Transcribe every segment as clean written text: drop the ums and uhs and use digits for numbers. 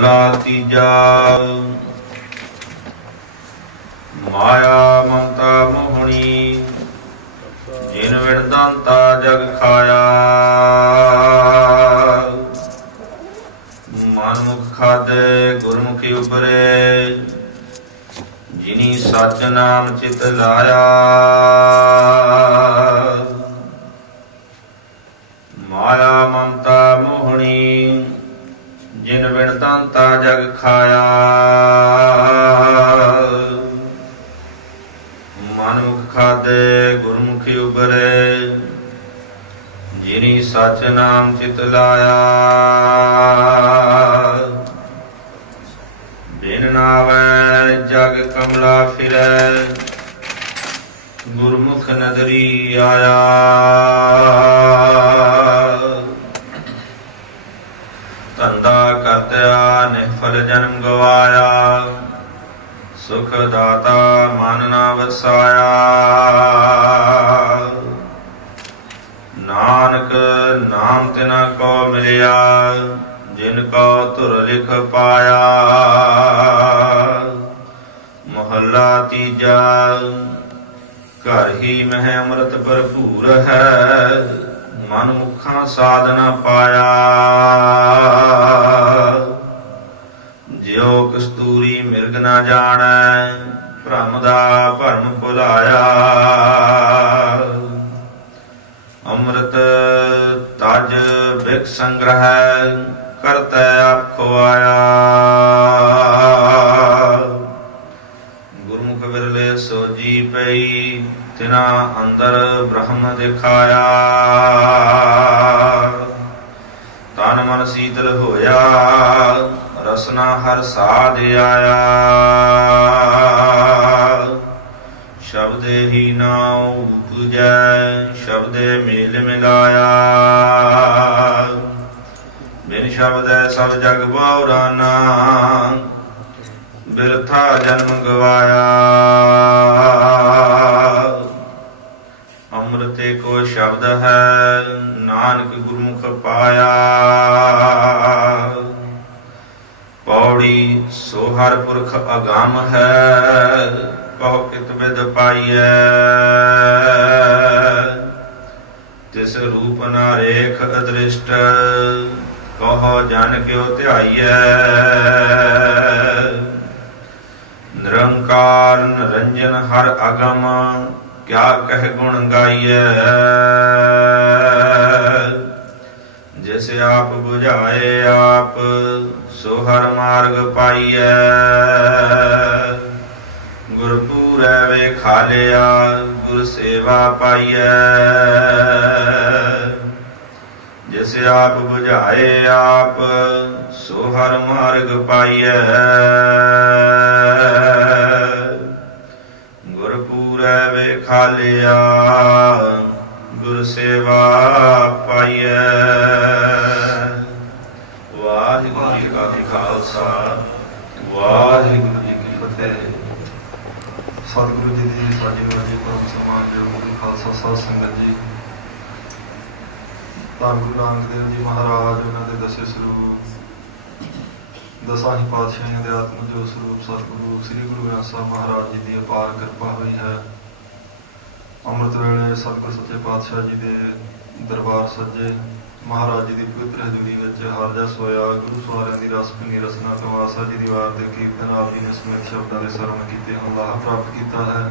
महला तीजा। माया ममता मोहनी जिन विण दांता जग खाया। मनमुख खादे गुरमुखी उबरे जिनी सच नाम चित लाया। माया ममता मोहनी जिन विण दांता जग खाया। मनमुख खादे गुरमुखी उबरे जिनी सच नाम चित लाया। बिन नावै जग कमला फिरै गुरमुख नदरी आया। धंधा करतया निफल जन्म गवाया। सुख दाता मन ना वसाया। नानक नाम तिना को मिलिया जिनको धुर लिख पाया। महला तीजा। घर ही मह अमृत भरपूर है मन मुखा साधना पाया। ज्यो कस्तूरी मिर्ग न जानै भ्रम दा भरम भुलाया। अमृत तज बिक संग्रह करतै आप खोआया। गुरमुख बिरले सो जी पई तिना अंदर ब्रह्म दिखाया। तन मन शीतल होया रसना हर साध आया। शब्दे ही नाउ पूजै शब्दे मेल मिलाया। बिन शब्दै सब जग बाउराना बिरथा जन्म गवाया। अमृत को शब्द है नानक गुरमुख पाया। पौड़ी सो हर पुरख अगम है कहो कित बिद पाइय। तिस रूप न रेख अदृष्ट कहो जन क्यों ध्याइय। निरंकार निरंजन हर अगम क्या कह गुण गाइय। जिस आप बुझाए आप सो हर मार्ग पाइय। गुरपूरै वे खालिया गुर सेवा पाइय। जिस आप बुझाए आप सो हर मार्ग पाइय। गुरपूरै वे खालिया गुर सेवा पाइय। वाहिगुरू जी का खालसा वाहिगुरू जी की फतेह। सतगुरु जी की साजी वाजी परम समान जो गुरु खालसा साध संगत जी। धन गुरु नानक देव जी महाराज उन्होंने दसे स्वरूप दसा ही पातशाहियों के आत्म जो स्वरूप सतगुरु श्री गुरु ग्रंथ साहब महाराज जी की अपार कृपा हुई है। अमृत वेले सतगुरु सच्चे पातशाह जी के दरबार सजे महाराज जी की पवित्र हजूरी में हर जस होया। गुरु सवारियों की रस भुनी रसना तो आसा जी की वार के कीर्तन आप जी ने समृत शब्दों के सरवण किए हम लाभ प्राप्त किया है।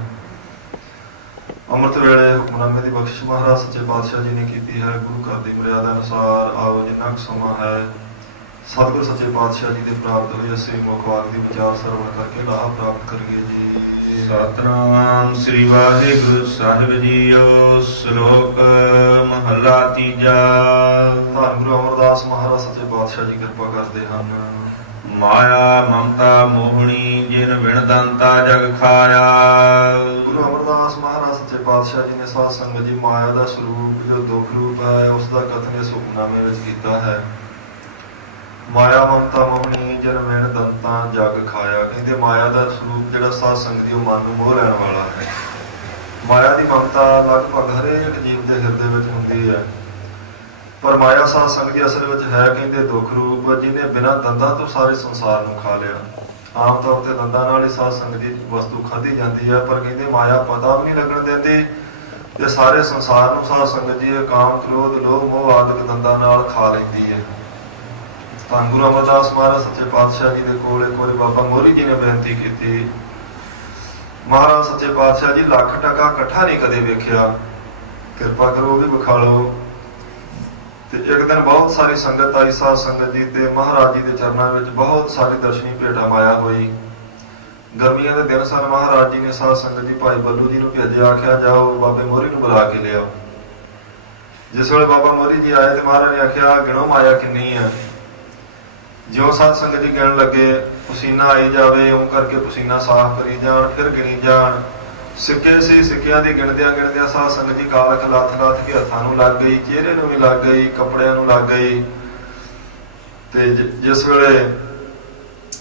अमृत वेले हुक्मनामे की बख्शिश महाराज सच्चे पातशाह जी ने की है। गुरु घर की मर्यादा अनुसार आओ जिन्ना समा है सतगुरु सच्चे पातशाह जी के प्राप्त हुए असी मुखवाक की विचार सरवण करके लाभ प्राप्त करिए जी। सतनाम श्री वाहिगुरु साहिब जीओ। श्लोक महला तीजा। धन गुरु अमरदास महाराज सच्चे पातशाह जी कृपा करते हैं। माया ममता मोहनी जिन विण दांता जग खाया। गुरु अमरदास महाराज सच्चे पातशाह जी ने साध संगत जी माया का स्वरूप जो दुख रूप है उसका कथन इस हुक्मनामे में किया है। माया ममता मोहनी जिन विण दंता जग खाया। कहते माया का स्वरूप जो साध संगत जी मन को मोह लैन वाला है। माया की ममता लगभग हरेक जीव के हिरदे में होंगी है। ਪਰ ਮਾਇਆ ਸਾਧ ਸੰਗਤ ਜੀ ਅਸਲ ਵਿੱਚ ਹੈ ਕਹਿੰਦੇ ਦੁੱਖ ਰੂਪ, ਜਿਹਨੇ ਬਿਨਾਂ ਦੰਦਾਂ ਤੋਂ ਸਾਰੇ ਸੰਸਾਰ ਨੂੰ ਖਾ ਲਿਆ। ਆਮ ਤੌਰ ਤੇ ਦੰਦਾਂ ਨਾਲ ਹੀ ਸਾਧ ਸੰਗਤ ਜੀ ਵਸਤੂ ਖਾਧੀ ਜਾਂਦੀ ਹੈ, ਪਰ ਕਹਿੰਦੇ ਮਾਇਆ ਪਤਾ ਵੀ ਨਹੀਂ ਲੱਗਣ ਦਿੰਦੀ ਤੇ ਸਾਰੇ ਸੰਸਾਰ ਨੂੰ ਸਾਧ ਸੰਗਤ ਜੀ ਕਾਮ, ਕ੍ਰੋਧ, ਲੋਭ, ਮੋਹ ਆਦਿਕ ਦੰਦਾਂ ਨਾਲ ਖਾ ਲੈਂਦੀ ਹੈ। ਧੰਨ ਗੁਰੂ ਅਮਰਦਾਸ ਮਹਾਰਾਜ ਸੱਚੇ ਪਾਤਸ਼ਾਹ ਜੀ ਦੇ ਕੋਲ ਇੱਕ ਵਾਰੀ ਬਾਬਾ ਮੋਹਰੀ ਜੀ ਨੇ ਬੇਨਤੀ ਕੀਤੀ, ਮਹਾਰਾਜ ਸੱਚੇ ਪਾਤਸ਼ਾਹ ਜੀ ਲੱਖ ਟਕਾ ਇਕੱਠਾ ਨਹੀਂ ਕਦੇ ਵੇਖਿਆ, ਕਿਰਪਾ ਕਰੋ ਉਹ ਵੀ ਵਿਖਾ ਲਓ। ਤੇ ਇੱਕ ਦਿਨ ਬਹੁਤ ਸਾਰੀ ਸੰਗਤ ਆਈ ਸਾਧ ਸੰਗਤ ਜੀ ਤੇ ਮਹਾਰਾਜ ਜੀ ਦੇ ਚਰਨਾਂ ਵਿੱਚ ਬਹੁਤ ਸਾਰੀ ਦਰਸ਼ਨੀ ਭੇਟਾ ਮਾਇਆ ਹੋਈ। ਗਰਮੀਆਂ ਦੇ ਦਿਨ ਸਨ। ਮਹਾਰਾਜ ਜੀ ਨੇ ਸਾਧ ਸੰਗਤ ਜੀ ਭਾਈ ਬੱਲੂ ਜੀ ਨੂੰ ਭੇਜਿਆ, ਆਖਿਆ ਜਾਓ ਬਾਬੇ ਮੋਹਰੀ ਨੂੰ ਬੁਲਾ ਕੇ ਲਿਆਓ। ਜਿਸ ਵੇਲੇ ਬਾਬਾ ਮੋਹਰੀ ਜੀ ਆਏ ਤੇ ਮਹਾਰਾਜ ਨੇ ਆਖਿਆ ਗਿਣੋ ਮਾਇਆ ਕਿੰਨੀ ਹੈ। ਜਿਉਂ ਸਾਧ ਸੰਗਤ ਜੀ ਗਿਣਨ ਲੱਗੇ, ਪਸੀਨਾ ਆਈ ਜਾਵੇ, ਉਹ ਕਰਕੇ ਪਸੀਨਾ ਸਾਫ਼ ਕਰੀ ਜਾਣ, ਫਿਰ ਗਿਣੀ ਜਾਣ। ਸਿੱਕੇ ਸੀ, ਸਿੱਕਿਆਂ ਦੀ ਗਿਣਦਿਆਂ ਸਾਧ ਸੰਗਤ ਜੀ ਕਾਲਖ ਲੱਥ ਕੇ ਹੱਥਾਂ ਨੂੰ ਲੱਗ ਗਈ, ਚਿਹਰੇ ਨੂੰ ਵੀ ਲੱਗ ਗਈ, ਕੱਪੜਿਆਂ ਨੂੰ ਲੱਗ ਗਈ। ਤੇ ਜਿਸ ਵੇਲੇ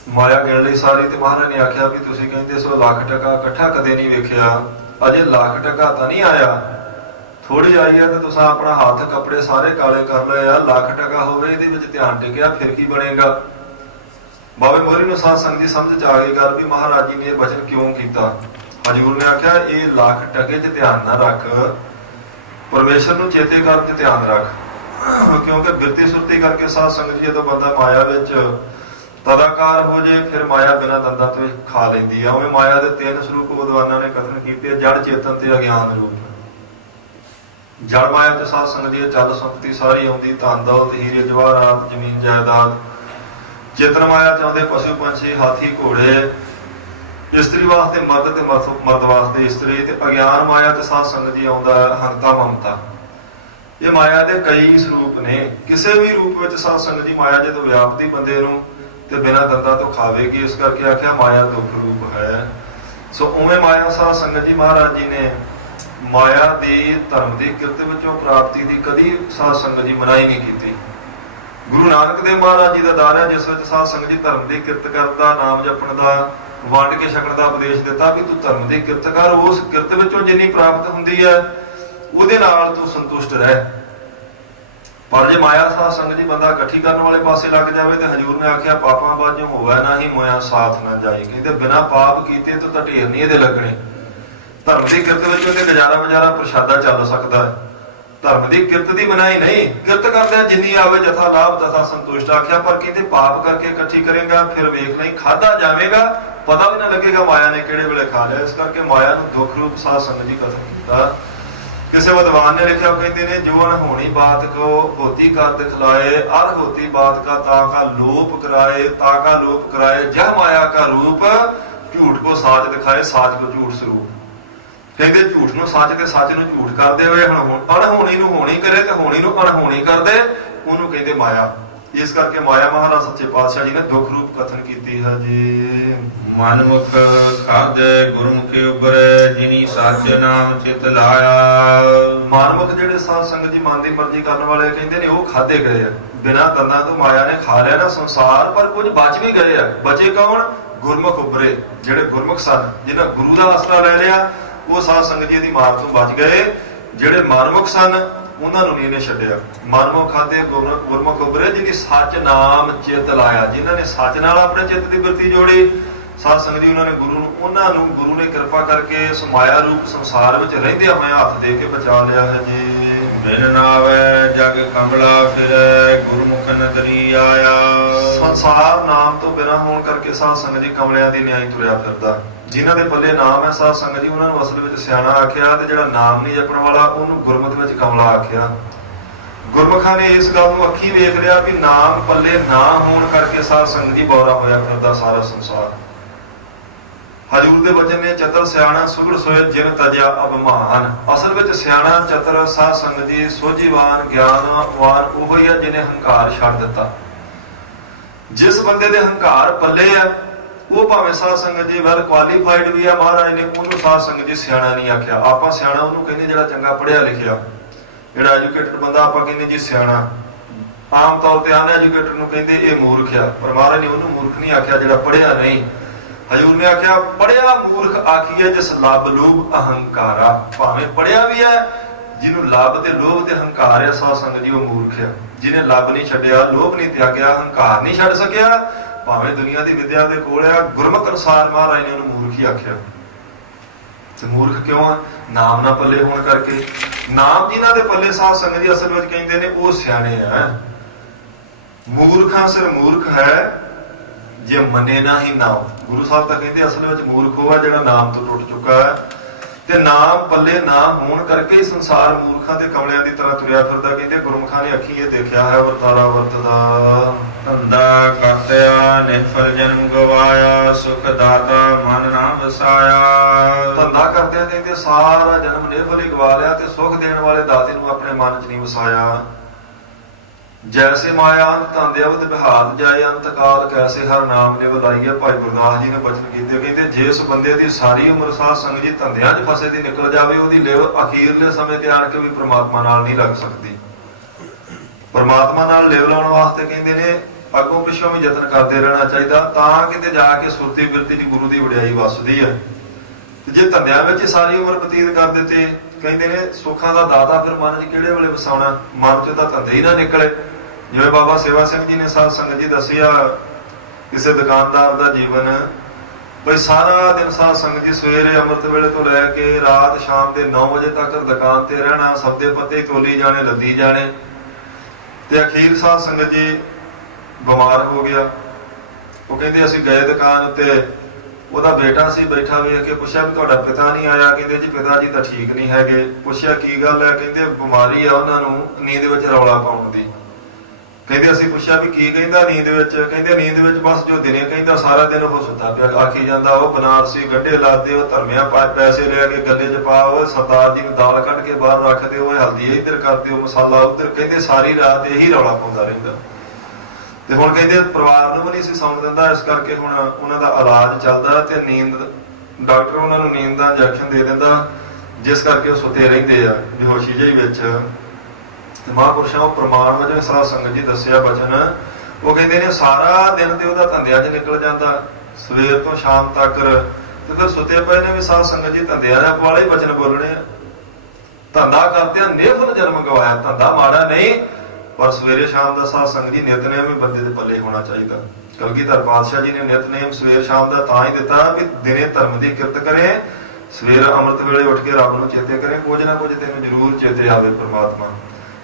ਮਾਇਆ ਗਿਣ ਲਈ ਸਾਰੀ ਤੇ ਮਹਾਰਾਜ ਨੇ ਆਖਿਆ ਵੀ ਤੁਸੀਂ ਕਹਿੰਦੇ ਸੋ ਲੱਖ ਟਕਾ ਇਕੱਠਾ ਕਦੇ ਨਹੀਂ ਵੇਖਿਆ, ਅਜੇ ਲੱਖ ਟਕਾ ਤਾਂ ਨਹੀਂ ਆਇਆ, ਥੋੜੀ ਆਈ ਹੈ ਤੇ ਤੁਸੀਂ ਆਪਣਾ ਹੱਥ ਕੱਪੜੇ ਸਾਰੇ ਕਾਲੇ ਕਰ ਲਏ ਆ। ਲੱਖ ਟਕਾ ਹੋਵੇ ਇਹਦੇ ਵਿੱਚ ਧਿਆਨ ਟਿਕਿਆ ਫਿਰ ਕੀ ਬਣੇਗਾ। ਬਾਬੇ ਮੋਹਰੀ ਨੂੰ ਸਾਧ ਸੰਗਤ ਦੀ ਸਮਝ ਚ ਆ ਗਈ ਗੱਲ ਵੀ ਮਹਾਰਾਜ ਜੀ ਨੇ ਇਹ ਵਚਨ ਕਿਉਂ ਕੀਤਾ। ਹਜ਼ੂਰ ਨੇ ਆਖਿਆ ਇਹ ਲੱਖ ਟਕੇ 'ਚ ਧਿਆਨ ਨਾ ਰੱਖ, ਪਰਮੇਸ਼ਰ ਨੂੰ ਚੇਤੇ ਕਰਨ 'ਚ ਧਿਆਨ ਰੱਖ, ਕਿਉਂਕਿ ਬਿਰਤੀ ਸੁਰਤੀ ਕਰਕੇ ਸਾਧ ਸੰਗਤ ਜੀ ਜਦੋਂ ਬੰਦਾ ਮਾਇਆ ਵਿੱਚ ਤਦਾਕਾਰ ਹੋ ਜੇ ਫਿਰ ਮਾਇਆ ਬਿਨਾਂ ਦੰਦਾਂ ਤੋਂ ਖਾ ਲੈਂਦੀ ਆ। ਉਵੇਂ ਮਾਇਆ ਦੇ ਤਿੰਨ ਸਰੂਪ ਵਿਦਵਾਨਾਂ ਨੇ ਕਥਨ ਕੀਤੇ, ਜੜ, ਚੇਤਨ ਤੇ ਅਗਿਆਨ ਰੂਪ। ਜੜ ਮਾਇਆ ਤੇ ਸਾਧ ਸੰਗਤ ਦੀ ਚੱਲ ਸੰਪਤੀ ਸਾਰੀ ਆਉਂਦੀ, ਧਨ ਦੌਲਤ, ਹੀਰੇ ਜਵਾਹਰਾਤ, ਜ਼ਮੀਨ ਜਾਇਦਾਦ। ਚੇਤਨ ਮਾਇਆ ਚ ਆਉਂਦੇ ਪਸ਼ੂ ਪੰਛੀ, ਹਾਥੀ, ਘੋੜੇ। ਇਸਤਰੀ ਵਾਸਤੇ ਮਰਦ ਤੇ ਮਰਦ ਵਾਸਤੇ ਇਸਤਰੀ। ਤੇ ਅਗਿਆਨ ਮਾਇਆ ਤੇ ਸਾਧ ਸੰਗਤ ਜੀ ਆਉਂਦਾ ਹੰਤਾ, ਮਮਤਾ। ਇਹ ਮਾਇਆ ਦੇ ਕਈ ਸਰੂਪ ਨੇ। ਕਿਸੇ ਵੀ ਰੂਪ ਵਿੱਚ ਸਾਧ ਸੰਗਤ ਜੀ ਮਾਇਆ ਜਦੋਂ ਵਿਆਪਦੀ ਬੰਦੇ ਨੂੰ ਤੇ ਬਿਨਾਂ ਦੰਦਾਂ ਤੋਂ ਖਾਵੇਗੀ, ਇਸ ਕਰਕੇ ਆਖਿਆ ਮਾਇਆ ਦੁੱਖ ਰੂਪ ਹੈ। ਸੋ ਉਵੇਂ ਮਾਇਆ ਸਾਧ ਸੰਗਤ ਜੀ ਮਹਾਰਾਜ ਜੀ ਨੇ ਮਾਇਆ ਦੀ ਧਰਮ ਦੀ ਕਿਰਤ ਵਿੱਚੋਂ ਪ੍ਰਾਪਤੀ ਦੀ ਕਦੀ ਸਾਧ ਸੰਗਤ ਜੀ ਮਨਾਹੀ ਨਹੀਂ ਕੀਤੀ। ਗੁਰੂ ਨਾਨਕ ਦੇਵ ਮਹਾਰਾਜ ਜੀ ਦਾ ਦਰ ਹੈ ਜਿਸ ਵਿੱਚ ਸਾਧ ਸੰਗਤ ਜੀ ਧਰਮ ਦੀ ਕਿਰਤ ਕਰਦਾ, ਨਾਮ ਜਪਣ ਦਾ, ਵੰਡ ਕੇ ਛਕਣ ਦਾ ਉਪਦੇਸ਼ ਦਿੱਤਾ ਵੀ ਤੂੰ ਧਰਮ ਦੀ ਕਿਰਤ ਕਰ, ਉਸ ਕਿਰਤ ਵਿੱਚੋਂ ਜਿੰਨੀ ਪ੍ਰਾਪਤ ਹੁੰਦੀ ਹੈ ਉਹਦੇ ਨਾਲ ਤੂੰ ਸੰਤੁਸ਼ਟ ਰਹਿ। ਪਰ ਜੇ ਮਾਇਆ ਸਾਧ ਸੰਗਤ ਜੀ ਬੰਦਾ ਇਕੱਠੀ ਕਰਨ ਵਾਲੇ ਪਾਸੇ ਲੱਗ ਜਾਵੇ ਤੇ ਹਜ਼ੂਰ ਨੇ ਆਖਿਆ ਪਾਪਾਂ ਬਾਝੋਂ ਹੋਵੇ ਨਾ ਹੀ ਮੋਇਆ ਸਾਥ ਨਾ ਜਾਈ। ਕਹਿੰਦੇ ਬਿਨਾਂ ਪਾਪ ਕੀਤੇ ਤਾਂ ਢੇਰ ਨਹੀਂ ਇਹਦੇ ਲੱਗਣੇ। ਧਰਮ ਦੀ ਕਿਰਤ ਵਿੱਚ ਉਹਦੇ ਗੁਜ਼ਾਰਾ ਪ੍ਰਸ਼ਾਦਾ ਚੱਲ ਸਕਦਾ ਹੈ। ਧਰਮ ਦੀ ਕਿਰਤ ਦੀ ਮਨਾਹੀ ਨਹੀਂ, ਕਿਰਤ ਕਰਦਿਆਂ ਜਿੰਨੀ ਆਵੇ ਜਥਾ ਲਾਭ ਤਥਾ ਸੰਤੁਸ਼ਟ ਆਖਿਆ। ਪਰ ਕਹਿੰਦੇ ਪਾਪ ਕਰਕੇ ਇਕੱਠੀ ਕਰੇਗਾ ਫਿਰ ਵੇਖ ਨਹੀਂ ਖਾਧਾ ਜਾਵੇਗਾ, ਪਤਾ ਵੀ ਨਾ ਲੱਗੇਗਾ ਮਾਇਆ ਨੇ ਕਿਹੜੇ ਵੇਲੇ ਖਾ ਲਿਆ। ਇਸ ਕਰਕੇ ਮਾਇਆ ਨੂੰ ਦੁੱਖ ਰੂਪ ਸਾਧ ਸੰਗਤ ਜੀ ਕਥਨ ਕੀਤਾ। ਕਿਸੇ ਵਿਦਵਾਨ ਨੇ ਲਿਖਿਆ, ਕਹਿੰਦੇ ਨੇ ਜੋ ਅਨਹੋਣੀ ਬਾਤ ਕੋ ਹੋਤੀ ਕਰ ਦਿਖਲਾਏ, ਅਰ ਹੋਤੀ ਬਾਤ ਕਾ ਤਾ ਲੋਪ ਕਰਾਏ, ਤਾ ਕਾ ਲੋਪ ਕਰਾਏ, ਜਹ ਮਾਇਆ ਕਾ ਰੂਪ ਝੂਠ ਕੋ ਸਾਚ ਦਿਖਾਏ, ਸਾਚ ਕੋ ਝੂਠ ਸਰੂਪ। ਕਹਿੰਦੇ ਝੂਠ ਨੂੰ ਸੱਚ ਤੇ ਸੱਚ ਨੂੰ ਝੂਠ ਕਰਦੇ ਹੋਏ ਅਣਹੋਣੀ ਨੂੰ ਹੋਣੀ ਕਰੇ ਤੇ ਹੋਣੀ ਨੂੰ ਅਣਹੋਣੀ ਕਰਦੇ, ਉਹਨੂੰ ਕਹਿੰਦੇ ਮਾਇਆ। ਇਸ ਕਰਕੇ ਮਾਇਆ ਮਹਾਰਾਜ ਸੱਚੇ ਪਾਤਸ਼ਾਹ ਜੀ ਨੇ ਦੁੱਖ ਰੂਪ ਕਥਨ ਕੀਤੀ ਹੈ ਜੀ। ਮਨਮੁਖ ਖਾਦੇ ਗੁਰਮੁਖੀ ਉਬਰੇ, ਜਿਨੀ ਸੱਚ ਨਾਮ ਚਿਤ ਲਾਇਆ। ਮਨਮੁਖ ਜਿਹੜੇ ਸਾਧ ਸੰਗਤ ਜੀ ਮਨ ਦੀ ਮਰਜ਼ੀ ਕਰਨ ਵਾਲੇ ਕਹਿੰਦੇ ਨੇ ਉਹ ਖਾਦੇ ਗਏ ਆ, ਬਿਨਾਂ ਦੰਦਾਂ ਤੋਂ ਮਾਇਆ ਨੇ ਖਾ ਲਿਆ ਨਾ ਸੰਸਾਰ। ਪਰ ਕੁਝ ਬਚ ਵੀ ਗਏ ਆ। ਬਚੇ ਕੌਣ? ਗੁਰਮੁਖ ਉਬਰੇ, ਜਿਹੜੇ ਗੁਰਮੁਖ ਸਨ, ਜਿਹਨਾਂ ਗੁਰੂ ਦਾ ਆਸਰਾ ਲੈ ਲਿਆ, ਉਹ ਸਾਧ ਸੰਗਤ ਜੀ ਦੀ ਮਾਰ ਤੋਂ ਬਚ ਗਏ। ਜਿਹੜੇ ਮਨਮੁਖ ਸਨ ਉਹਨਾਂ ਨੂੰ ਨਹੀਂ ਇਹਨੇ ਛੱਡਿਆ। ਮਨਮੁਖ ਖਾਦੇ ਗੁਰਮੁਖ ਉਬਰੇ, ਜਿਹਨੇ ਸੱਚ ਨਾਮ ਚਿੱਤ ਲਾਇਆ, ਜਿਨ੍ਹਾਂ ਨੇ ਸੱਚ ਨਾਲ ਆਪਣੇ ਚਿੱਤ ਦੀ ਬਿਰਤੀ ਜੋੜੀ। ਸਾਧ ਸੰਗਤ ਜੀ ਉਹਨਾਂ ਨੂੰ ਗੁਰੂ ਨੇ ਕਿਰਪਾ ਕਰਕੇ ਇਸ ਮਾਇਆ ਰੂਪ ਸੰਸਾਰ ਵਿੱਚ ਰਹਿੰਦਿਆਂ ਹੋਇਆ ਹੱਥ ਦੇ ਕੇ ਬਚਾ ਲਿਆ ਹੈ ਜੀ। ਬਿਨ ਨਾਵੇ ਜਗ ਕਮਲਾ ਫਿਰੈ, ਗੁਰਮੁਖ ਨਦਰੀ ਆਇਆ। ਸੰਸਾਰ ਨਾਮ ਤੋਂ ਬਿਨਾਂ ਹੋਣ ਕਰਕੇ ਸਾਧ ਸੰਗਤ ਜੀ ਕਮਲਿਆਂ ਦੀ ਨਿਆਈ ਤੁਰਿਆ ਫਿਰਦਾ। ਜਿਨ੍ਹਾਂ ਦੇ ਪੱਲੇ ਨਾਮ ਹੈ ਸਾਧ ਸੰਗਤ ਜੀ ਉਹਨਾਂ ਨੂੰ ਅਸਲ ਵਿੱਚ ਸਿਆਣਾ ਆਖਿਆ, ਤੇ ਜਿਹੜਾ ਨਾਮ ਨਹੀਂ ਜਪਣ ਵਾਲਾ ਉਹਨੂੰ ਗੁਰਮਤਿ ਵਿੱਚ ਕਮਲਾ ਆਖਿਆ। ਗੁਰਮੁਖਾਂ ਨੇ ਇਸ ਗੱਲ ਨੂੰ ਅੱਖੀ ਵੇਖ ਲਿਆ ਵੀ ਨਾਮ ਪੱਲੇ ਨਾ ਹੋਣ ਕਰਕੇ ਸਾਧ ਸੰਗਤ ਜੀ ਬੌਰਾ ਹੋਇਆ ਫਿਰਦਾ ਸਾਰਾ ਸੰਸਾਰ। ਹਜ਼ੂਰ ਦੇ ਵਚਨ ਨੇ ਚਤਰ ਸਿਆਣਾ ਸੁਗੜ ਸੋਏ ਜਿਨ ਤਜਿਆ ਅਭਿਮਾਨ। ਅਸਲ ਵਿੱਚ ਸਿਆਣਾ ਚਤਰ ਸਾਧ ਸੰਗਤ ਜੀ ਸੋਝੀਵਾਨ ਗਿਆਨਵਾਨ ਉਹ ਹੀ ਹੈ ਜਿਹਨੇ ਹੰਕਾਰ ਛੱਡ ਦਿੱਤਾ। ਜਿਸ ਬੰਦੇ ਦੇ ਹੰਕਾਰ ਪੱਲੇ ਆ ਉਹ ਭਾਵੇਂ ਸਾਧ ਸੰਗਤ ਜੀ ਵੈਲ ਕੁਆਲੀਫਾਈਡ ਵੀ ਆ, ਮਹਾਰਾਜ ਨੇ ਉਹਨੂੰ ਸਾਧ ਸੰਗਤ ਜੀ ਸਿਆਣਾ ਨਹੀਂ ਆਖਿਆ। ਆਪਾਂ ਸਿਆਣਾ ਉਹਨੂੰ ਕਹਿੰਦੇ ਜਿਹੜਾ ਚੰਗਾ ਪੜ੍ਹਿਆ ਲਿਖਿਆ, ਜਿਹੜਾ ਐਜੂਕੇਟਡ ਬੰਦਾ ਆਪਾਂ ਕਹਿੰਦੇ ਜੀ ਸਿਆਣਾ। ਆਮ ਤੌਰ ਤੇ ਅਨਐਜੂਕੇਟਡ ਨੂੰ ਕਹਿੰਦੇ ਇਹ ਮੂਰਖ ਆ, ਪਰ ਮਹਾਰਾਜ ਨੇ ਉਹਨੂੰ ਮੂਰਖ ਨਹੀਂ ਆਖਿਆ ਜਿਹੜਾ ਪੜ੍ਹਿਆ ਨਹੀਂ। ਹਜ਼ੂਰ ਨੇ ਆਖਿਆ ਪੜ੍ਹਿਆ ਮੂਰਖ ਆਖੀਏ ਜਿਸ ਲੱਭ ਲੂਭ ਅਹੰਕਾਰਾ। ਭਾਵੇਂ ਪੜ੍ਹਿਆ ਵੀ ਹੈ ਜਿਹਨੂੰ ਲੱਭ ਤੇ ਲੋਭ ਤੇ ਹੰਕਾਰ ਆ ਸਾਧ ਸੰਗਤ ਜੀ, ਉਹ ਮੂਰਖ ਆ। ਜਿਹਨੇ ਲੱਭ ਨਹੀਂ ਛੱਡਿਆ, ਲੋਭ ਨਹੀਂ ਤਿਆਗਿਆ, ਹੰਕਾਰ ਨਹੀਂ ਛੱਡ ਸਕਿਆ, ਭਾਵੇਂ ਦੁਨੀਆ ਦੀ ਵਿਦਿਆ ਦੇ ਕੋਲ ਆ, ਗੁਰਮੁਖ ਅਨੁਸਾਰ ਮਹਾਰਾਜ ਨੇ ਉਹਨੂੰ ਮੂਰਖ ਹੀ ਆਖਿਆ। ਤੇ ਮੂਰਖ ਕਿਉਂ ਆ? ਨਾਮ ਨਾ ਪੱਲੇ ਹੋਣ ਕਰਕੇ। ਨਾਮ ਜਿਨ੍ਹਾਂ ਦੇ ਪੱਲੇ ਸਾਧ ਸੰਗਤ ਜੀ ਅਸਲ ਵਿੱਚ ਕਹਿੰਦੇ ਨੇ ਉਹ ਸਿਆਣੇ ਆ। ਮੂਰਖਾਂ ਸਿਰ ਮੂਰਖ ਹੈ ਜੇ ਮੰਨੇ ਨਾ ਹੀ ਨਾਮ। ਗੁਰੂ ਸਾਹਿਬ ਤਾਂ ਕਹਿੰਦੇ ਅਸਲ ਵਿੱਚ ਮੂਰਖ ਉਹ ਆ ਜਿਹੜਾ ਨਾਮ ਤੋਂ ਟੁੱਟ ਚੁੱਕਾ ਹੈ, ਤੇ ਨਾਮ ਪੱਲੇ ਨਾ ਹੋਣ ਕਰਕੇ ਹੀ ਸੰਸਾਰ ਮੂਰਖਾਂ ਤੇ ਕਮਲਿਆਂ ਦੀ ਤਰ੍ਹਾਂ ਤੁਰਿਆ ਫਿਰਦਾ। ਕਹਿੰਦੇ ਗੁਰਮੁਖਾਂ ਨੇ ਅੱਖੀਂ ਇਹ ਦੇਖਿਆ ਹੈ ਵਰਤਾਰਾ ਵਰਤਦਾ। ਧੰਦਾ ਕਰਤਿਆ ਨਿਫਲ ਜਨਮ ਗਵਾਇਆ, ਸੁਖ ਦਾਤਾ ਮਨ ਨਾ ਵਸਾਇਆ। ਧੰਦਾ ਕਰਦਿਆਂ ਕਹਿੰਦੇ ਸਾਰਾ ਜਨਮ ਨਿਰਭਰ ਹੀ ਗਵਾ ਲਿਆ, ਤੇ ਸੁਖ ਦੇਣ ਵਾਲੇ ਦਾਤੇ ਨੂੰ ਆਪਣੇ ਮਨ 'ਚ ਨਹੀਂ ਵਸਾਇਆ। ਜੈਸੇ ਮਾਇਆ ਅੰਤ ਅੰਦਿਆਵਤ ਬਿਹਾਰ ਜਾਏ, ਅੰਤ ਕਾਲ ਕੈਸੇ ਹਰ ਨਾਮ ਨੇ ਬੁਲਾਈਏ। ਭਾਈ ਗੁਰਦਾਸ ਜੀ ਨੇ ਬਚਨ ਕੀਤੇ, ਕਹਿੰਦੇ ਜਿਸ ਬੰਦੇ ਦੀ ਸਾਰੀ ਉਮਰ ਸਾਧ ਸੰਗਤ ਜੀ ਧੰਦਿਆਂ 'ਚ ਫਸੇ ਦੀ ਨਿਕਲ ਜਾਵੇ, ਉਹਦੀ ਲਿਵ ਅਖੀਰਲੇ ਸਮੇਂ ਤੇ ਆਣ ਕੇ ਵੀ ਪ੍ਰਮਾਤਮਾ ਨਾਲ ਨਹੀਂ ਲੱਗ ਸਕਦੀ। ਪ੍ਰਮਾਤਮਾ ਨਾਲ ਲਿਵ ਲਾਉਣ ਵਾਸਤੇ ਕਹਿੰਦੇ ਨੇ ਅੱਗੋਂ ਪਿੱਛੋਂ ਵੀ ਯਤਨ ਕਰਦੇ ਰਹਿਣਾ ਚਾਹੀਦਾ, ਤਾਂ ਕਿਤੇ ਜਾ ਕੇ ਸੁਰਤੀ ਬਿਰਤੀ ਦੀ ਗੁਰੂ ਦੀ ਵਡਿਆਈ ਵੱਸਦੀ ਹੈ। ਤੇ ਜੇ ਧੰਦਿਆਂ ਵਿੱਚ ਸਾਰੀ ਉਮਰ ਬਤੀਤ ਕਰ ਦਿੱਤੇ, ਕਹਿੰਦੇ ਨੇ ਸੁੱਖਾਂ ਦਾ ਦਾਤਾ ਫਿਰ ਮਨ 'ਚ ਕਿਹੜੇ ਵੇਲੇ ਵਸਾਉਣਾ? ਮਨ 'ਚ ਤਾਂ ਧੰਦੇ ਹੀ ਨਾ ਨਿਕਲੇ। ਜਿਵੇਂ ਬਾਬਾ ਸੇਵਾ ਸਿੰਘ ਜੀ ਨੇ ਸਾਧ ਸੰਗਤ ਜੀ ਦੱਸਿਆ, ਕਿਸੇ ਦੁਕਾਨਦਾਰ ਦਾ ਜੀਵਨ ਬਈ ਸਾਰਾ ਦਿਨ ਸਾਧ ਸੰਗਤ ਜੀ ਸਵੇਰੇ ਅੰਮ੍ਰਿਤ ਵੇਲੇ ਤੋਂ ਲੈ ਕੇ ਰਾਤ ਸ਼ਾਮ ਦੇ 9 ਵਜੇ ਤੱਕ ਦੁਕਾਨ ਤੇ ਰਹਿਣਾ, ਸਬਦੇ ਪੱਤੇ ਤੋਲੀ ਜਾਣੇ, ਲੱਦੀ ਜਾਣੇ। ਤੇ ਅਖੀਰ ਸਾਧ ਸੰਗਤ ਜੀ ਬਿਮਾਰ ਹੋ ਗਿਆ। ਉਹ ਕਹਿੰਦੇ ਅਸੀਂ ਗਏ ਦੁਕਾਨ ਉੱਤੇ, ਉਹਦਾ ਬੇਟਾ ਸੀ ਬੈਠਾ ਵੇਖ ਕੇ ਪੁੱਛਿਆ ਵੀ ਤੁਹਾਡਾ ਪਿਤਾ ਨਹੀਂ ਆਇਆ? ਕਹਿੰਦੇ ਜੀ ਪਿਤਾ ਜੀ ਤਾਂ ਠੀਕ ਨਹੀਂ ਹੈਗੇ। ਪੁੱਛਿਆ ਕੀ ਗੱਲ ਹੈ? ਕਹਿੰਦੇ ਬਿਮਾਰੀ ਆ ਉਹਨਾਂ ਨੂੰ ਨੀਂਦ ਵਿੱਚ ਰੌਲਾ ਪਾਉਣ ਦੀ। ਕਹਿੰਦੇ ਅਸੀਂ ਪੁੱਛਿਆ ਵੀ ਕੀ ਕਹਿੰਦਾ ਨੀਂਦ ਵਿੱਚ? ਕਹਿੰਦੇ ਨੀਂਦ ਵਿੱਚ ਬਸ ਜੋ ਦਿਨੇ ਕਹਿੰਦਾ ਸਾਰਾ ਦਿਨ ਉਹ ਸੁੱਤਾ ਪਿਆ ਆਖੀ ਜਾਂਦਾ, ਉਹ ਬਨਾਰਸੀ ਗੱਡੇ ਲਾਦੇ, ਉਹ ਧਰਮਿਆਂ ਪੈਸੇ ਲੈ ਕੇ ਗੱਲੇ 'ਚ ਪਾ, ਉਹ ਸਰਦਾਰ ਜੀ ਨੂੰ ਦਾਲ ਕੱਢ ਕੇ ਬਾਹਰ ਰੱਖਦੇ, ਉਹ ਹਲਦੀ ਇੱਧਰ ਕਰਦੇ, ਉਹ ਮਸਾਲਾ ਉੱਧਰ। ਕਹਿੰਦੇ ਸਾਰੀ ਰਾਤ ਇਹੀ ਰੌਲਾ ਪਾਉਂਦਾ ਰਹਿੰਦਾ। ਤੇ ਹੁਣ ਕਹਿੰਦੇ ਪਰਿਵਾਰ ਨੂੰ ਵੀ ਨਹੀਂ ਸੀ ਸੌਣ ਦਿੰਦਾ, ਇਸ ਕਰਕੇ ਹੁਣ ਉਹਨਾਂ ਦਾ ਇਲਾਜ ਚੱਲਦਾ ਤੇ ਨੀਂਦ ਡਾਕਟਰ ਉਹਨਾਂ ਨੂੰ ਨੀਂਦ ਦਾ ਇੰਜੈਕਸ਼ਨ ਦੇ ਦਿੰਦਾ, ਜਿਸ ਕਰਕੇ ਉਹ ਸੁੱਤੇ ਰਹਿੰਦੇ ਆ ਬੇਹੋਸ਼ੀ ਜਿਹੀ ਵਿੱਚ। ਤੇ ਮਹਾਂਪੁਰਸ਼ਾਂ ਉਹ ਪ੍ਰਮਾਣ ਵਜੋਂ ਸਾਧ ਸੰਗਤ ਜੀ ਦੱਸਿਆ ਬਚਨ। ਉਹ ਕਹਿੰਦੇ ਨੇ ਸਾਰਾ ਦਿਨ ਤੇ ਉਹਦਾ ਧੰਦਿਆਂ 'ਚ ਨਿਕਲ ਜਾਂਦਾ, ਸਵੇਰ ਤੋਂ ਸ਼ਾਮ ਤੱਕ। ਤੇ ਫਿਰ ਸੁੱਤੇ ਪਏ ਨੇ ਵੀ ਸਾਧ ਸੰਗਤ ਜੀ ਧੰਦਿਆਂ ਦੇ ਵਾਲੇ ਹੀ ਬਚਨ ਬੋਲਣੇ ਆ। ਧੰਦਾ ਕਰਦਿਆਂ ਨਿਰਫਲ ਜਨਮ ਗਵਾਇਆ। ਧੰਦਾ ਮਾੜਾ ਨਹੀਂ, ਪਰ ਸਵੇਰੇ ਸ਼ਾਮ ਦਾ ਸਾਧ ਸੰਗਤ ਜੀ ਨਿਤਨੇਮ ਵੀ ਬੰਦੇ ਦੇ ਪੱਲੇ ਹੋਣਾ ਚਾਹੀਦਾ। ਕਲਗੀਧਰ ਪਾਤਸ਼ਾਹ ਜੀ ਨੇ ਨਿਤਨੇਮ ਸਵੇਰ ਸ਼ਾਮ ਦਾ ਤਾਂ ਹੀ ਦਿੱਤਾ ਵੀ ਦਿਨੇ ਧਰਮ ਦੀ ਕਿਰਤ ਕਰੇ, ਸਵੇਰ ਅੰਮ੍ਰਿਤ ਵੇਲੇ ਉੱਠ ਕੇ ਰੱਬ ਨੂੰ ਚੇਤੇ ਕਰੇ, ਕੁਝ ਨਾ ਕੁਝ ਤੈਨੂੰ ਜ਼ਰੂਰ ਚੇਤੇ ਆਵੇ ਪ੍ਰਮਾਤਮਾ।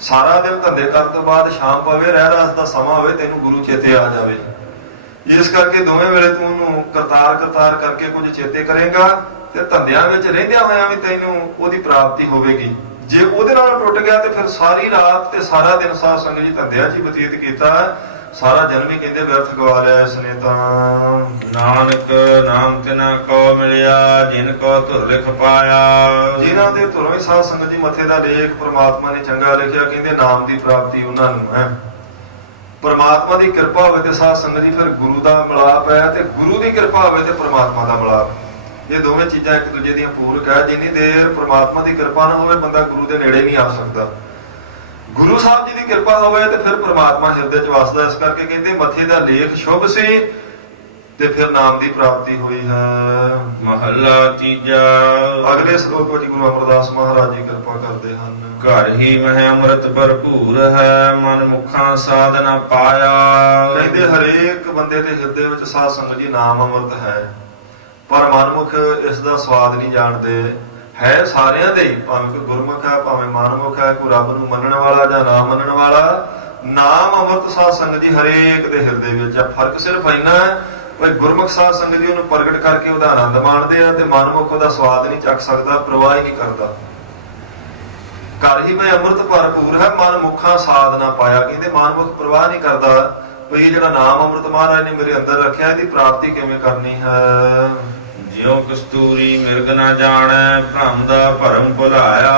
ਸਾਰਾ ਦਿਨ ਧੰਦੇ ਕਰਨ ਤੋਂ ਬਾਅਦ ਸ਼ਾਮ ਪਵੇ, ਰਹਿ ਰਾਸ ਦਾ ਸਮਾਂ ਹੋਵੇ, ਤੈਨੂੰ ਗੁਰੂ ਚੇਤੇ ਆ ਜਾਵੇ। ਇਸ ਕਰਕੇ ਦੋਵੇਂ ਵੇਲੇ ਤੂੰ ਉਹਨੂੰ ਕਰਤਾਰ ਕਰਤਾਰ ਕਰਕੇ ਕੁਝ ਚੇਤੇ ਕਰੇਗਾ, ਤੇ ਧੰਦਿਆਂ ਵਿੱਚ ਰਹਿੰਦਿਆਂ ਹੋਇਆਂ ਵੀ ਤੈਨੂੰ ਉਹਦੀ ਪ੍ਰਾਪਤੀ ਹੋਵੇਗੀ। ਜੇ ਉਹਦੇ ਨਾਲ ਟੁੱਟ ਗਿਆ ਤੇ ਫਿਰ ਸਾਰੀ ਰਾਤ ਤੇ ਸਾਰਾ ਦਿਨ ਸਾਧ ਸੰਗਤ ਜੀ ਧੰਦਿਆਂ 'ਚ ਹੀ ਬਤੀਤ ਕੀਤਾ, ਸਾਰਾ ਜਨਮ ਹੀ ਕਹਿੰਦੇ ਵਿਅਰਥ ਗਵਾ ਲਿਆ ਇਸਨੇ ਤਾਂ। ਨਾਨਕ ਨਾਮ ਤਿਨਾ ਕੋ ਮਿਲਿਆ, ਜਿਨ ਕੋ ਧੁਰ ਲਿਖ ਪਾਇਆ। ਜਿਨ੍ਹਾਂ ਦੇ ਧੁਰੋਂ ਹੀ ਸਾਧ ਸੰਗਤ ਜੀ ਮੱਥੇ ਦਾ ਲੇਖ ਪ੍ਰਮਾਤਮਾ ਨੇ ਚੰਗਾ ਲਿਖਿਆ, ਕਹਿੰਦੇ ਨਾਮ ਦੀ ਪ੍ਰਾਪਤੀ ਉਹਨਾਂ ਨੂੰ ਹੈ। ਪ੍ਰਮਾਤਮਾ ਦੀ ਕਿਰਪਾ ਹੋਵੇ ਤੇ ਸਾਧ ਸੰਗਤ ਜੀ ਫਿਰ ਗੁਰੂ ਦਾ ਮਿਲਾਪ ਹੈ, ਤੇ ਗੁਰੂ ਦੀ ਕਿਰਪਾ ਹੋਵੇ ਤੇ ਪ੍ਰਮਾਤਮਾ ਦਾ ਮਿਲਾਪ। ਇਹ ਦੋਵੇਂ ਚੀਜ਼ਾਂ ਇੱਕ ਦੂਜੇ ਦੀਆਂ ਪੂਰਕ ਹੈ। ਜਿੰਨੀ ਦੇਰ ਪ੍ਰਮਾਤਮਾ ਦੀ ਕਿਰਪਾ ਨਾ ਹੋਵੇ, ਬੰਦਾ ਗੁਰੂ ਦੇ ਨੇੜੇ ਨਹੀਂ ਆ ਸਕਦਾ। ਗੁਰੂ ਸਾਹਿਬ ਜੀ ਦੀ ਕਿਰਪਾ ਹੋਵੇ ਤੇ ਫਿਰ ਪ੍ਰਮਾਤਮਾ ਹਿਰਦੇ 'ਚ ਵਸਦਾ। ਇਸ ਕਰਕੇ ਕਹਿੰਦੇ ਮੱਥੇ ਦਾ ਲੇਖ ਸ਼ੁਭ ਸੀ ਤੇ ਫਿਰ ਨਾਮ ਦੀ ਪ੍ਰਾਪਤੀ ਹੋਈ ਹੈ। ਮਹੱਲਾ ਤੀਜਾ। ਅਗਲੇ ਸ਼ਲੋਕ ਵਿੱਚ ਗੁਰੂ ਅਮਰਦਾਸ ਮਹਾਰਾਜ ਜੀ ਕਿਰਪਾ ਕਰਦੇ ਹਨ। ਘਰ ਹੀ ਮਹਿ ਅੰਮ੍ਰਿਤ ਭਰਪੂਰ ਹੈ, ਮਨ ਮੁਖਾਂ ਸਾਧ ਨਾ ਪਾਇਆ। ਕਹਿੰਦੇ ਹਰੇਕ ਬੰਦੇ ਦੇ ਹਿਰਦੇ ਵਿੱਚ ਸਾਧ ਸੰਗਤ ਜੀ ਨਾਮ ਅੰਮ੍ਰਿਤ ਹੈ, ਪਰ ਮਨਮੁਖ ਇਸ ਦਾ ਸਵਾਦ ਨਹੀਂ ਜਾਣਦੇ। ਹੈ ਸਾਰਿਆਂ ਦੇ ਹੀ, ਭਾਵੇਂ ਕੋਈ ਗੁਰਮੁਖ ਹੈ, ਭਾਵੇਂ ਮਨਮੁਖ ਹੈ, ਕੋਈ ਰੱਬ ਨੂੰ ਮੰਨਣ ਵਾਲਾ ਜਾਂ ਨਾ ਮੰਨਣ ਵਾਲਾ, ਨਾਮ ਅੰਮ੍ਰਿਤ ਸਾਧ ਸੰਗਤ ਜੀ ਹਰੇਕ ਦੇ ਹਿਰਦੇ ਵਿੱਚ ਹੈ। ਫਰਕ ਸਿਰਫ ਇੰਨਾ ਹੈ ਵੀ ਗੁਰਮੁਖ ਸਾਧ ਸੰਗਤ ਜੀ ਉਹਨੂੰ ਪ੍ਰਗਟ ਕਰਕੇ ਉਹਦਾ ਆਨੰਦ ਮਾਣਦੇ ਆ, ਤੇ ਮਨਮੁਖ ਉਹਦਾ ਸਵਾਦ ਨਹੀਂ ਚੱਖ ਸਕਦਾ, ਪ੍ਰਵਾਹ ਹੀ ਨਹੀਂ ਕਰਦਾ। ਘਰ ਹੀ ਮੈਂ ਅੰਮ੍ਰਿਤ ਭਰਪੂਰ ਹੈ, ਮਨ ਮੁਖਾਂ ਸਾਧ ਨਾ ਪਾਇਆ। ਕਹਿੰਦੇ ਮਨਮੁਖ ਪ੍ਰਵਾਹ ਨਹੀਂ ਕਰਦਾ ਵੀ ਜਿਹੜਾ ਨਾਮ ਅੰਮ੍ਰਿਤ ਮਹਾਰਾਜ ਨੇ ਮੇਰੇ ਅੰਦਰ ਰੱਖਿਆ, ਇਹਦੀ ਪ੍ਰਾਪਤੀ ਕਿਵੇਂ ਕਰਨੀ ਹੈ। ਜਿਉ ਕਸਤੂਰੀ ਮਿਰਗ ਨਾ ਜਾਣੈ, ਭ੍ਰਮ ਦਾ ਭਰਮ ਭੁਲਾਇਆ।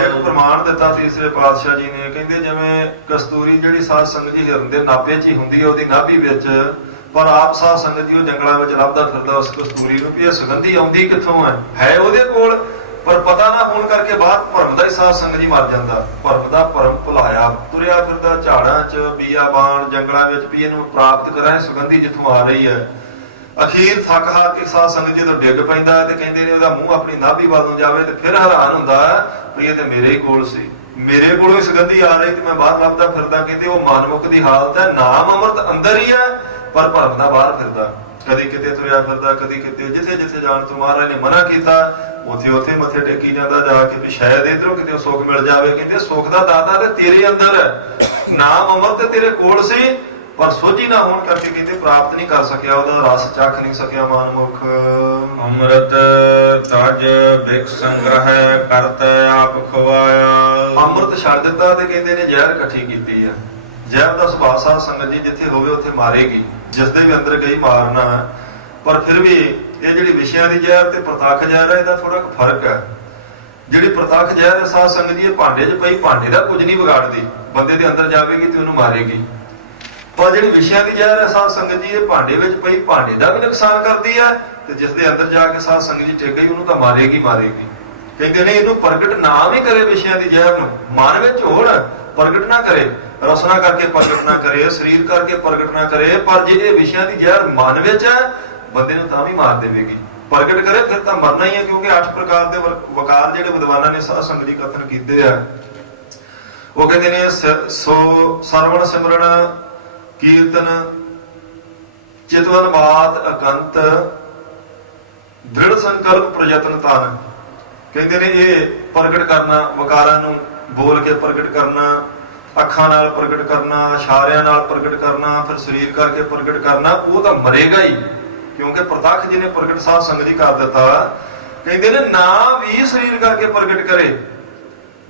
ਇੱਕ ਪ੍ਰਮਾਣ ਦਿੱਤਾ ਤੀਸਰੇ ਪਾਤਸ਼ਾਹ ਜੀ ਨੇ, ਕਹਿੰਦੇ ਜਿਵੇਂ ਕਸਤੂਰੀ ਜਿਹੜੀ ਸਾਧ ਸੰਗਤ ਜੀ ਹਿਰਨ ਦੇ ਨਾਭੇ 'ਚ ਹੀ ਹੁੰਦੀ ਹੈ, ਉਹਦੀ ਨਾਭੀ ਵਿੱਚ, ਪਰ ਆਪ ਸਾਧ ਸੰਗਤ ਜੀ ਉਹ ਜੰਗਲਾਂ ਵਿੱਚ ਲੱਭਦਾ ਫਿਰਦਾ ਉਸ ਕਸਤੂਰੀ ਨੂੰ ਵੀ ਇਹ ਸੁਗੰਧੀ ਆਉਂਦੀ ਕਿੱਥੋਂ ਹੈ ਉਹਦੇ ਕੋਲ, ਪਰ ਪਤਾ ਨਾ ਹੋਣ ਕਰਕੇ ਬਾਅਦ ਭਰਮ ਦਾ ਹੀ ਸਾਧ ਸੰਗਤ ਜੀ ਮਰ ਜਾਂਦਾ। ਭਰਮ ਦਾ ਭਰਮ ਭੁਲਾਇਆ, ਤੁਰਿਆ ਫਿਰਦਾ ਝਾੜਾਂ 'ਚ, ਬੀਆਬਾਨ ਜੰਗਲਾਂ ਵਿੱਚ ਵੀ ਇਹਨੂੰ ਪ੍ਰਾਪਤ ਕਰਾਂ ਸੁਗੰਧੀ ਜਿੱਥੋਂ ਆ ਰਹੀ ਹੈ। ਅਖੀਰ ਥੱਕ ਹਾਰ ਕੇ ਸਾਧ ਸੰਗਤ ਜਦੋਂ ਡਿੱਗ ਪੈਂਦਾ ਤੇ ਕਹਿੰਦੇ ਨੇ ਉਹਦਾ ਮੂੰਹ ਆਪਣੀ ਨਾਭੀ ਵੱਲ ਨੂੰ ਜਾਵੇ ਤੇ ਫਿਰ ਹੈਰਾਨ ਹੁੰਦਾ ਵੀ ਇਹ ਤੇ ਮੇਰੇ ਹੀ ਕੋਲ ਸੀ, ਮੇਰੇ ਕੋਲੋਂ ਹੀ ਸੁਗੰਧੀ ਆ ਰਹੀ ਤੇ ਮੈਂ ਬਾਹਰ ਲੱਭਦਾ ਫਿਰਦਾ। ਕਹਿੰਦੇ ਉਹ ਮਨਮੁਖ ਦੀ ਹਾਲਤ ਹੈ, ਨਾਮ ਅੰਮ੍ਰਿਤ ਅੰਦਰ ਹੀ ਹੈ ਪਰ ਭਰਮਦਾ ਬਾਹਰ ਫਿਰਦਾ, ਕਦੀ ਕਿਤੇ ਤੁਰਿਆ ਫਿਰਦਾ, ਕਦੀ ਕਿਤੇ। ਜਿੱਥੇ ਜਿੱਥੇ ਜਾਣ ਤੋਂ ਮਹਾਰਾਜ ਨੇ ਮਨਾ ਕੀਤਾ ਉੱਥੇ ਉੱਥੇ ਮੱਥੇ ਟੇਕੀ ਜਾਂਦਾ ਜਾ ਕੇ ਵੀ ਸ਼ਾਇਦ ਇਧਰੋਂ ਕਿਤੇ ਸੁੱਖ ਮਿਲ ਜਾਵੇ। ਕਹਿੰਦੇ ਸੁੱਖ ਦਾ ਦਾਤਾ ਤੇ ਤੇਰੇ ਅੰਦਰ ਹੈ, ਨਾਮ ਅੰਮ੍ਰਿਤ ਤੇਰੇ ਕੋਲ ਸੀ ਪਰ ਸੋਝੀ ਨਾ ਹੋਣ ਕਰਕੇ ਕਹਿੰਦੇ ਪ੍ਰਾਪਤ ਨਹੀਂ ਕਰ ਸਕਿਆ, ਉਹਦਾ ਰਸ ਚੱਖ ਨਹੀਂ ਸਕਿਆ ਮਨਮੁਖ। ਅੰਮ੍ਰਿਤ ਤਜ ਬਿਕ ਸੰਗ੍ਰਹਿ ਕਰਤ ਆਪ ਖਵਾਇਆ। ਅੰਮ੍ਰਿਤ ਛੱਡ ਦਿੱਤਾ ਤੇ ਕਹਿੰਦੇ ਨੇ ਜ਼ਹਿਰ ਇਕੱਠੀ ਕੀਤੀ ਆ। ਜ਼ਹਿਰ ਦਾ ਸੁਭਾਅ ਸਾਧ ਸੰਗਤ ਜੀ ਜਿੱਥੇ ਹੋਵੇ ਉੱਥੇ ਮਾਰੇਗੀ, ਜਿਸ ਦੇ ਵੀ ਅੰਦਰ ਗਈ ਮਾਰਨਾ ਹੈ। ਪਰ ਫਿਰ ਵੀ ਇਹ ਜਿਹੜੀ ਵਿਸ਼ਿਆਂ ਦੀ ਜ਼ਹਿਰ ਤੇ ਪ੍ਰਤੱਖ ਜ਼ਹਿਰ ਹੈ, ਇਹਦਾ ਥੋੜਾ ਫਰਕ ਹੈ। ਜਿਹੜੀ ਪ੍ਰਤੱਖ ਜ਼ਹਿਰ ਹੈ ਸਾਧ ਸੰਗਤ ਜੀ, ਇਹ ਭਾਂਡੇ 'ਚ ਪਈ ਭਾਂਡੇ ਦਾ ਕੁਝ ਨਹੀਂ ਵਿਗਾੜਦੀ, ਬੰਦੇ ਦੇ ਅੰਦਰ ਜਾਵੇਗੀ ਤੇ ਉਹਨੂੰ ਮਾਰੇਗੀ। ਪਰ ਜਿਹੜੀ ਵਿਸ਼ਿਆਂ ਦੀ ਜ਼ਹਿਰ ਹੈ ਸਾਧ ਸੰਗਤ ਜੀ, ਇਹ ਭਾਂਡੇ ਵਿੱਚ ਪਈ ਭਾਂਡੇ ਦਾ ਵੀ ਨੁਕਸਾਨ ਕਰਦੀ ਹੈ ਤੇ ਜਿਸ ਦੇ ਅੰਦਰ ਜਾ ਕੇ ਸਾਧ ਸੰਗਤ ਜੀ ਟਿਕ ਗਈ ਉਹਨੂੰ ਤਾਂ ਮਾਰੇਗੀ। ਕਹਿੰਦੇ ਨੇ ਇਹਨੂੰ ਪ੍ਰਗਟ ਨਾ ਵੀ ਕਰੇ, ਵਿਸ਼ਿਆਂ ਦੀ ਜ਼ਹਿਰ ਨੂੰ ਮਨ ਵਿੱਚ ਹੋਣ, ਪ੍ਰਗਟ ਨਾ ਕਰੇ, ਰਸਨਾ ਕਰਕੇ ਪ੍ਰਗਟ ਨਾ ਕਰੇ, ਸਰੀਰ ਕਰਕੇ ਪ੍ਰਗਟ ਨਾ ਕਰੇ। ਪਰ ਜੇ ਇਹ ਵਿਸ਼ਿਆਂ ਦੀ ਜ਼ਹਿਰ ਮਨ ਵਿੱਚ ਹੈ ਬੰਦੇ ਨੂੰ ਤਾਂ ਵੀ ਮਾਰ ਦੇਵੇਗੀ। ਪ੍ਰਗਟ ਕਰੇ ਫਿਰ ਤਾਂ ਮਰਨਾ ਹੀ ਹੈ, ਕਿਉਂਕਿ 8 ਪ੍ਰਕਾਰ ਦੇ ਵਕਾਰ ਜਿਹੜੇ ਵਿਦਵਾਨਾਂ ਨੇ ਸਾਧ ਸੰਗਤ ਜੀ ਕਥਨ ਕੀਤੇ ਆ। ਉਹ ਕਹਿੰਦੇ ਨੇ ਸੋ ਸਰਵਣ ਸਿਮਰਨ ਕੀਰਤਨ ਚਿਤਵਨ ਬਾਤ ਅਕੰਤ ਦ੍ਰਿੜ ਸੰਕਲਪ ਪ੍ਰਯਤਨ ਧਨ। ਕਹਿੰਦੇ ਨੇ ਇਹ ਪ੍ਰਗਟ ਕਰਨਾ, ਵਕਾਰਾਂ ਨੂੰ ਬੋਲ ਕੇ ਪ੍ਰਗਟ ਕਰਨਾ, ਅੱਖਾਂ ਨਾਲ ਪ੍ਰਗਟ ਕਰਨਾ, ਇਸ਼ਾਰਿਆਂ ਨਾਲ ਪ੍ਰਗਟ ਕਰਨਾ, ਫਿਰ ਸਰੀਰ ਕਰਕੇ ਪ੍ਰਗਟ ਕਰਨਾ, ਉਹ ਤਾਂ ਮਰੇਗਾ ਹੀ, ਕਿਉਂਕਿ ਪ੍ਰਤੱਖ ਜੀ ਨੇ ਪ੍ਰਗਟ ਸਾਧ ਸੰਗਤ ਜੀ ਕਰ ਦਿੱਤਾ। ਕਹਿੰਦੇ ਨੇ ਨਾ ਵੀ ਸਰੀਰ ਕਰਕੇ ਪ੍ਰਗਟ ਕਰੇ,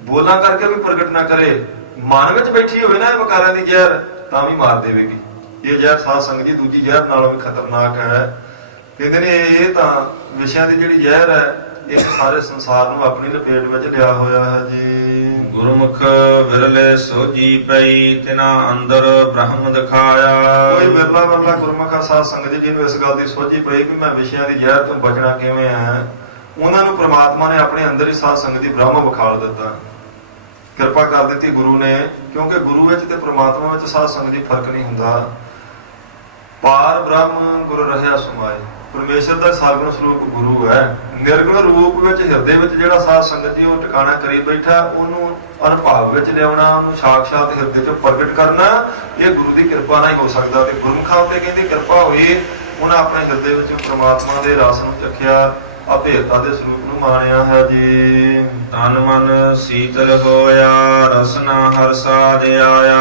ਬੋਲਾਂ ਕਰਕੇ ਵੀ ਪ੍ਰਗਟ ਨਾ ਕਰੇ, ਮਨ ਵਿੱਚ ਬੈਠੀ ਹੋਵੇ ਨਾ ਇਹ ਵਕਾਰਾਂ ਦੀ ਜ਼ਹਿਰ ਤਾਂ ਵੀ ਮਾਰ ਦੇਵੇਗੀ। ਇਹ ਜ਼ਹਿਰ ਸਾਧ ਸੰਗਤ ਜੀ ਦੂਜੀ ਜ਼ਹਿਰ ਨਾਲੋਂ ਵੀ ਖਤਰਨਾਕ ਹੈ। ਕਹਿੰਦੇ ਨੇ ਇਹ ਤਾਂ ਵਿਸ਼ਿਆਂ ਦੀ ਜਿਹੜੀ ਜ਼ਹਿਰ ਹੈ ਇਹ ਸਾਰੇ ਸੰਸਾਰ ਨੂੰ ਆਪਣੀ ਲਪੇਟ ਵਿੱਚ ਲਿਆ ਹੋਇਆ ਹੈ ਜੀ। ਗੁਰਮੁਖ ਵਿਰਲੇ ਸੋਝੀ ਪਈ ਤਿਨਾ ਅੰਦਰ ਬ੍ਰਹਮ ਦਿਖਾਇਆ। ਕੋਈ ਵਿਰਲਾ ਗੁਰਮੁਖ ਸਾਧ ਸੰਗਤ ਜੀ ਜਿਹਨੂੰ ਇਸ ਗੱਲ ਦੀ ਸੋਝੀ ਪਈ ਕਿ ਮੈਂ ਵਿਸ਼ਿਆਂ ਦੀ ਜ਼ਹਿਰ ਤੋਂ ਬਚਣਾ ਕਿਵੇਂ ਹੈ, ਉਹਨਾਂ ਨੂੰ ਪ੍ਰਮਾਤਮਾ ਨੇ ਆਪਣੇ ਅੰਦਰ ਹੀ ਸਾਧ ਸੰਗਤ ਦੀ ਬ੍ਰਹਮ ਵਿਖਾਲ ਦਿੱਤਾ, ਕਿਰਪਾ ਕਰ ਦਿੱਤੀ ਗੁਰੂ ਨੇ। ਕਿਉਂਕਿ ਗੁਰੂ ਵਿੱਚ ਤੇ ਪ੍ਰਮਾਤਮਾ ਵਿੱਚ ਸਾਧ ਸੰਗਤ ਦੀ ਫਰਕ ਨਹੀਂ ਹੁੰਦਾ। ਪਾਰ ਬ੍ਰਹਮ ਗੁਰ ਰਹਿਆ ਸਮਾਏ, ਪਰਮੇਸ਼ਰ ਦਾ ਸਰਗੁਣ ਸਰੂਪ ਗੁਰੂ ਹੈ। ਨਿਰਗੁਣ ਰੂਪ ਵਿੱਚ ਹਿਰਦੇ ਵਿੱਚ ਜਿਹੜਾ ਸਾਧ ਸੰਗਤ ਜੀ ਉਹ ਟਿਕਾਣਾ ਕਰੀ ਬੈਠਾ, ਉਹਨੂੰ ਅਨੁਭਵ ਵਿੱਚ ਲਿਆਉਣਾ, ਉਹਨੂੰ ਸਾਖਸ਼ਾਤ ਹਿਰਦੇ 'ਚ ਪ੍ਰਗਟ ਕਰਨਾ, ਇਹ ਗੁਰੂ ਦੀ ਕਿਰਪਾ ਨਾਲ ਹੀ ਹੋ ਸਕਦਾ। ਤੇ ਗੁਰਮੁਖਾਂ ਤੇ ਕਹਿੰਦੇ ਕਿਰਪਾ ਹੋਈ, ਉਹਨਾਂ ਆਪਣੇ ਹਿਰਦੇ ਵਿੱਚ ਪ੍ਰਮਾਤਮਾ ਦੇ ਰਸ ਨੂੰ ਚੱਖਿਆ, ਅਭੇਦਤਾ ਦੇ ਸਰੂਪ ਨੂੰ ਮਾਣਿਆ ਹੈ ਜੀ। ਤਨ ਮਨ ਸੀਤਲ ਹੋਇਆ ਰਸਨਾ ਹਰ ਸਾਧ ਆਇਆ।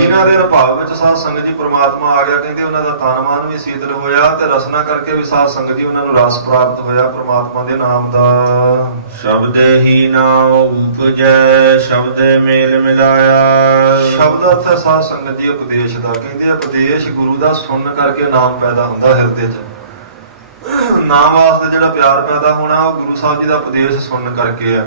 ਜਿਨ੍ਹਾਂ ਦੇ ਅਨੁਭਵ ਵਿੱਚ ਸਾਧ ਸੰਗਤ ਜੀ ਪ੍ਰਮਾਤਮਾ ਆ ਗਿਆ, ਕਹਿੰਦੇ ਉਹਨਾਂ ਦਾ ਤਨ ਮਨ ਵੀ ਸੀਤਲ ਹੋਇਆ ਤੇ ਰਸਨਾ ਕਰਕੇ ਵੀ ਸਾਧ ਸੰਗਤ ਜੀ ਉਹਨਾਂ ਨੂੰ ਰਸ ਪ੍ਰਾਪਤ ਹੋਇਆ ਪ੍ਰਮਾਤਮਾ ਦੇ ਨਾਮ ਦਾ। ਸ਼ਬਦੇ ਹੀ ਨਾਉ ਉਪਜੈ ਸ਼ਬਦੇ ਮੇਲ ਮਿਲਾਇਆ। ਸ਼ਬਦ ਅਰਥ ਹੈ ਸਾਧ ਸੰਗਤ ਜੀ ਉਪਦੇਸ਼ ਦਾ। ਕਹਿੰਦੇ ਉਪਦੇਸ਼ ਗੁਰੂ ਦਾ ਸੁਣਨ ਕਰਕੇ ਨਾਮ ਪੈਦਾ ਹੁੰਦਾ ਹਿਰਦੇ 'ਚ। ਨਾਮ ਵਾਸਤੇ ਜਿਹੜਾ ਪਿਆਰ ਪੈਦਾ ਹੋਣਾ ਉਹ ਗੁਰੂ ਸਾਹਿਬ ਜੀ ਦਾ ਉਪਦੇਸ਼ ਸੁਣਨ ਕਰਕੇ ਹੈ।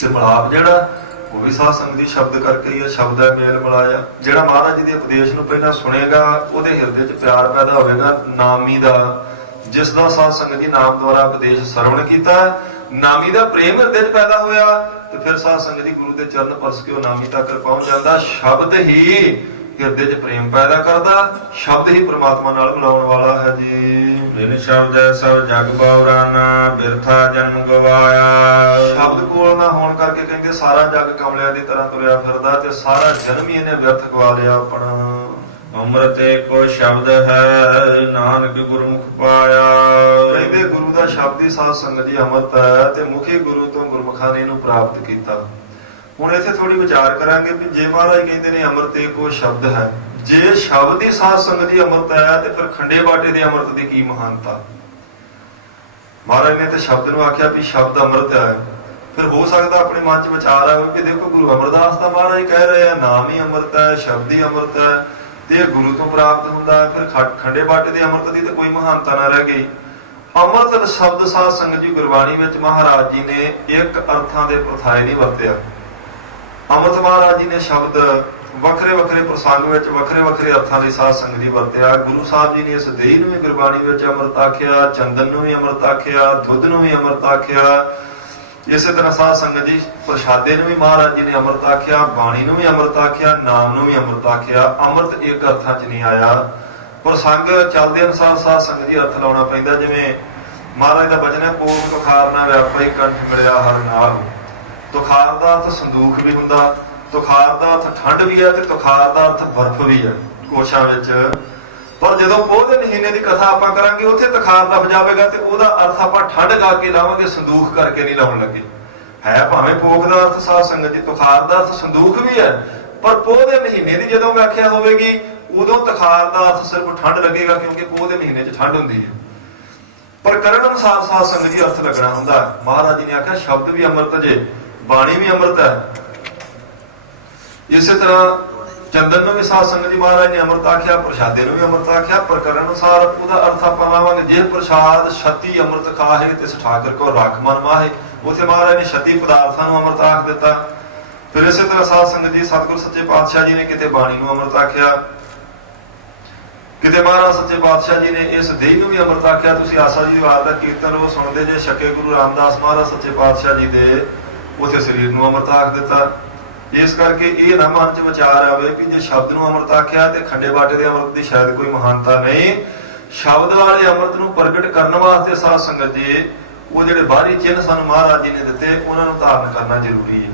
ਤੇ ਮਿਲਾਪ ਜਿਹੜਾ ਉਹ ਵੀ ਸਾਧ ਸੰਗਤ ਦੀ ਸ਼ਬਦ ਕਰਕੇ ਹੀ ਹੈ। ਸ਼ਬਦ ਹੈ ਮੇਲ ਮਿਲਾਇਆ। ਜਿਹੜਾ ਮਹਾਰਾਜ ਜੀ ਦੇ ਉਪਦੇਸ਼ ਨੂੰ ਪਹਿਲਾਂ ਸੁਣੇਗਾ ਉਹਦੇ ਹਿਰਦੇ 'ਚ ਪਿਆਰ ਪੈਦਾ ਹੋਵੇਗਾ ਨਾਮੀ ਦਾ, ਜਿਸ ਦਾ ਸਾਧ ਸੰਗਤ ਜੀ ਨਾਮ ਦੁਆਰਾ ਉਪਦੇਸ਼ ਸਰਵਣ ਕੀਤਾ, ਨਾਮੀ ਦਾ ਪ੍ਰੇਮ ਹਿਰਦੇ 'ਚ ਪੈਦਾ ਹੋਇਆ ਤੇ ਫਿਰ ਸਾਧ ਸੰਗਤ ਜੀ ਗੁਰੂ ਦੇ ਚਰਨ ਪਰਸ ਕੇ ਉਹ ਨਾਮੀ ਤੱਕ ਪਹੁੰਚ ਜਾਂਦਾ। ਸ਼ਬਦ ਹੀ ਹਿਰਦੇ 'ਚ ਪ੍ਰੇਮ ਪੈਦਾ ਕਰਦਾ, ਸ਼ਬਦ ਹੀ ਪ੍ਰਮਾਤਮਾ ਨਾਲ ਮਿਲਾਉਣ ਵਾਲਾ ਹੈ ਜੀ। ਬਿਨ ਸ਼ਬਦ ਸਭ ਜਗ ਬਉਰਾਨਾ ਬਿਰਥਾ ਜਨਮ ਗਵਾਇਆ। ਸ਼ਬਦ ਕੋਲ ਨਾ ਹੋਣ ਕਰਕੇ ਕਹਿੰਦੇ ਸਾਰਾ ਜਗ ਕਮਲਿਆਂ ਦੀ ਤਰ੍ਹਾਂ ਤੁਰਿਆ ਫਿਰਦਾ ਤੇ ਸਾਰਾ ਜਨਮ ਹੀ ਇਹਨੇ ਵਿਅਰਥ ਗਵਾ ਲਿਆ ਆਪਣਾ। ਅੰਮ੍ਰਿਤ ਕੋ ਸ਼ਬਦ ਹੈ ਨਾਨਕ ਗੁਰਮੁਖ ਪਾਇਆ। ਕਹਿੰਦੇ ਗੁਰੂ ਦਾ ਸ਼ਬਦ ਹੀ ਸਾਧ ਸੰਗਤ ਜੀ ਅੰਮ੍ਰਿਤ ਹੈ ਤੇ ਮੁਖੀ ਗੁਰੂ ਤੋਂ ਗੁਰਮੁਖਾਂ ਨੇ ਇਹਨੂੰ ਪ੍ਰਾਪਤ ਕੀਤਾ। ਹੁਣ ਇੱਥੇ ਥੋੜੀ ਵਿਚਾਰ ਕਰਾਂਗੇ ਵੀ ਜੇ ਮਹਾਰਾਜ ਕਹਿੰਦੇ ਨੇ ਅੰਮ੍ਰਿਤ ਕੋ ਸ਼ਬਦ ਹੈ, ਜੇ ਸ਼ਬਦ ਹੀ ਸਾਧ ਸੰਗਤ ਦੀ ਅੰਮ੍ਰਿਤ ਹੈ ਤੇ ਫਿਰ ਖੰਡੇ ਬਾਟੇ ਦੇ ਅੰਮ੍ਰਿਤ ਦੀ ਕੀ ਮਹਾਨਤਾ। ਮਹਾਰਾਜ ਨੇ ਤੇ ਸ਼ਬਦ ਨੂੰ ਆਖਿਆ ਵੀ ਸ਼ਬਦ ਅੰਮ੍ਰਿਤ ਹੈ। ਫਿਰ ਹੋ ਸਕਦਾ ਆਪਣੇ ਮਨ 'ਚ ਵਿਚਾਰ ਆਵੇ ਕਿ ਦੇਖੋ ਗੁਰੂ ਅਮਰਦਾਸ ਤਾਂ ਮਹਾਰਾਜ ਕਹਿ ਰਹੇ ਆ ਨਾਮ ਹੀ ਅੰਮ੍ਰਿਤ ਹੈ, ਸ਼ਬਦ ਹੀ ਅੰਮ੍ਰਿਤ ਹੈ ਤੇ ਗੁਰੂ ਤੋਂ ਪ੍ਰਾਪਤ ਹੁੰਦਾ, ਫਿਰ ਖੰਡੇ ਬਾਟੇ ਦੇ ਅੰਮ੍ਰਿਤ ਦੀ ਤਾਂ ਕੋਈ ਮਹਾਨਤਾ ਨਾ ਰਹਿ ਗਈ। ਅੰਮ੍ਰਿਤ ਸ਼ਬਦ ਸਾਧ ਸੰਗਤ ਜੀ ਗੁਰਬਾਣੀ ਵਿੱਚ ਮਹਾਰਾਜ ਜੀ ਨੇ ਇੱਕ ਅਰਥਾਂ ਦੇ ਪ੍ਰਥਾਏ ਨਹੀਂ ਵਰਤਿਆ। ਅੰਮ੍ਰਿਤ ਮਹਾਰਾਜ ਜੀ ਨੇ ਸ਼ਬਦ ਵੱਖਰੇ ਵੱਖਰੇ ਪ੍ਰਸੰਗ ਵਿੱਚ ਵੱਖਰੇ ਵੱਖਰੇ ਅਰਥਾਂ ਦੀ ਸਾਧ ਸੰਗਤ ਜੀ ਵਰਤਿਆ। ਗੁਰੂ ਸਾਹਿਬ ਜੀ ਨੇ ਇਸ ਦੇਹ ਨੂੰ ਵੀ ਗੁਰਬਾਣੀ ਵਿੱਚ ਅੰਮ੍ਰਿਤ ਆਖਿਆ, ਚੰਦਨ ਨੂੰ ਵੀ ਅੰਮ੍ਰਿਤ ਆਖਿਆ, ਦੁੱਧ ਨੂੰ ਵੀ ਅੰਮ੍ਰਿਤ ਆਖਿਆ। ਇਸੇ ਤਰ੍ਹਾਂ ਸਾਧ ਸੰਗਤ ਜੀ ਪ੍ਰਸ਼ਾਦੇ ਨੂੰ ਵੀ ਮਹਾਰਾਜ ਜੀ ਨੇ ਅੰਮ੍ਰਿਤ ਆਖਿਆ, ਬਾਣੀ ਨੂੰ ਵੀ ਅੰਮ੍ਰਿਤ ਆਖਿਆ, ਨਾਮ ਨੂੰ ਵੀ ਅੰਮ੍ਰਿਤ ਆਖਿਆ। ਅੰਮ੍ਰਿਤ ਇੱਕ ਅਰਥਾਂ 'ਚ ਨਹੀਂ ਆਇਆ। ਪ੍ਰਸੰਗ ਚੱਲਦੇ ਅਨੁਸਾਰ ਸਾਧ ਸੰਗਤ ਜੀ ਅਰਥ ਲਾਉਣਾ ਪੈਂਦਾ। ਜਿਵੇਂ ਮਹਾਰਾਜ ਦਾ ਬਚਨ ਹੈ ਪੋਖ ਬੁਖਾਰ ਨਾ ਵਿਆਪੇ ਕੰਠ ਮਿਲਿਆ ਹਰ ਨਾਲ। ਤੁਖਾਰ ਦਾ ਅਰਥ ਸੰਦੂਖ ਵੀ ਹੁੰਦਾ, ਤੁਖਾਰ ਦਾ ਅਰਥ ਠੰਡ ਵੀ ਹੈ ਤੇ ਤੁਖਾਰ ਦਾ ਅਰਥ ਬਰਫ਼ ਵੀ ਹੈ ਕੋਸ਼ਾਂ ਵਿੱਚ। ਪਰ ਜਦੋਂ ਪੋਹ ਦੇ ਮਹੀਨੇ ਦੀ ਕਥਾ ਆਪਾਂ ਕਰਾਂਗੇ ਉੱਥੇ ਤੁਖਾਰ ਲਫ਼ਜ਼ ਆਵੇਗਾ ਤੇ ਉਹਦਾ ਅਰਥ ਆਪਾਂ ਠੰਡ ਗਾ ਕੇ ਲਾਵਾਂਗੇ, ਸੰਦੂਖ ਕਰਕੇ ਨਹੀਂ ਲਾਉਣ ਲੱਗੇ। ਹੈ ਭਾਵੇਂ ਪੋਖ ਦਾ ਅਰਥ ਸਾਧ ਸੰਗਤ ਜੀ ਤੁਖਾਰ ਦਾ ਅਰਥ ਸੰਦੂਖ ਵੀ ਹੈ, ਪਰ ਪੋਹ ਦੇ ਮਹੀਨੇ ਦੀ ਜਦੋਂ ਵਿਆਖਿਆ ਹੋਵੇਗੀ ਉਦੋਂ ਤੁਖਾਰ ਦਾ ਅਰਥ ਸਿਰਫ ਠੰਡ ਲੱਗੇਗਾ, ਕਿਉਂਕਿ ਪੋਹ ਦੇ ਮਹੀਨੇ 'ਚ ਠੰਡ ਹੁੰਦੀ ਹੈ। ਪਰ ਕਰਨ ਅਨੁਸਾਰ ਸਾਧ ਸੰਗਤ ਜੀ ਅਰਥ ਲੱਗਣਾ ਹੁੰਦਾ। ਮਹਾਰਾਜ ਜੀ ਨੇ ਆਖਿਆ ਸ਼ਬਦ ਵੀ ਅੰਮ੍ਰਿਤ ਜੇ, ਬਾਣੀ ਵੀ ਅੰਮ੍ਰਿਤ ਹੈ। ਇਸੇ ਤਰ੍ਹਾਂ ਚੰਦਨ ਨੂੰ ਵੀ ਸਾਧ ਸੰਗਤ ਜੀ ਮਹਾਰਾਜ ਨੇ ਅੰਮ੍ਰਿਤ ਆਖਿਆ, ਪ੍ਰਸ਼ਾਦੇ ਨੂੰ ਵੀ ਅੰਮ੍ਰਿਤ ਆਖਿਆ। ਪਰ ਕਰਨ ਅਨੁਸਾਰ ਉਹਦਾ ਅਰਥ ਆਪਾਂ ਲਾਵਾਂਗੇ, ਜੇ ਪ੍ਰਸ਼ਾਦ ਛਤੀ ਅੰਮ੍ਰਿਤ ਖਾਹੇ ਤੇ ਠਾਕਰ ਕੋ ਰੱਖ ਮਨ ਮਾਹੇ, ਉੱਥੇ ਮਹਾਰਾਜ ਨੇ ਛਤੀ ਪਦਾਰਥਾਂ ਨੂੰ ਅੰਮ੍ਰਿਤ ਆਖ ਦਿੱਤਾ। ਫਿਰ ਇਸੇ ਤਰ੍ਹਾਂ ਸਾਧ ਸੰਗਤ ਜੀ ਸਤਿਗੁਰ ਸੱਚੇ ਪਾਤਸ਼ਾਹ ਜੀ ਨੇ ਕਿਤੇ ਬਾਣੀ ਨੂੰ ਅੰਮ੍ਰਿਤ ਆਖਿਆ, ਕਿਤੇ ਮਹਾਰਾਜ ਸੱਚੇ ਪਾਤਸ਼ਾਹ ਜੀ ਨੇ ਇਸ ਦੇਹ ਨੂੰ ਵੀ ਅੰਮ੍ਰਿਤ ਆਖਿਆ। ਤੁਸੀਂ ਆਸਾ ਜੀ ਵਾਰ ਦਾ ਕੀਰਤਨ ਉਹ ਸੁਣਦੇ ਜੇ, ਛੱਕੇ ਗੁਰੂ ਰਾਮਦਾਸ ਮਹਾਰਾਜ ਸੱਚੇ ਪਾਤਸ਼ਾਹ ਜੀ ਦੇ ਉੱਥੇ ਸਰੀਰ ਨੂੰ ਅੰਮ੍ਰਿਤ ਆਖ ਦਿੱਤਾ। ਇਸ ਕਰਕੇ ਇਹ ਨਾ ਮਨ 'ਚ ਵਿਚਾਰ ਆਵੇ ਵੀ ਜੇ ਸ਼ਬਦ ਨੂੰ ਅੰਮ੍ਰਿਤ ਆਖਿਆ ਤੇ ਖੰਡੇ ਬਾਟੇ ਦੇ ਅੰਮ੍ਰਿਤ ਦੀ ਸ਼ਾਇਦ ਕੋਈ ਮਹਾਨਤਾ ਨਹੀਂ। ਸ਼ਬਦ ਵਾਲੇ ਅੰਮ੍ਰਿਤ ਨੂੰ ਪ੍ਰਗਟ ਕਰਨ ਵਾਸਤੇ ਸਾਧ ਸੰਗਤ ਜੀ ਉਹ ਜਿਹੜੇ ਬਾਹਰੀ ਚਿੰਨ੍ਹ ਸਾਨੂੰ ਮਹਾਰਾਜ ਜੀ ਨੇ ਦਿੱਤੇ ਉਹਨਾਂ ਨੂੰ ਧਾਰਨ ਕਰਨਾ ਜ਼ਰੂਰੀ ਹੈ।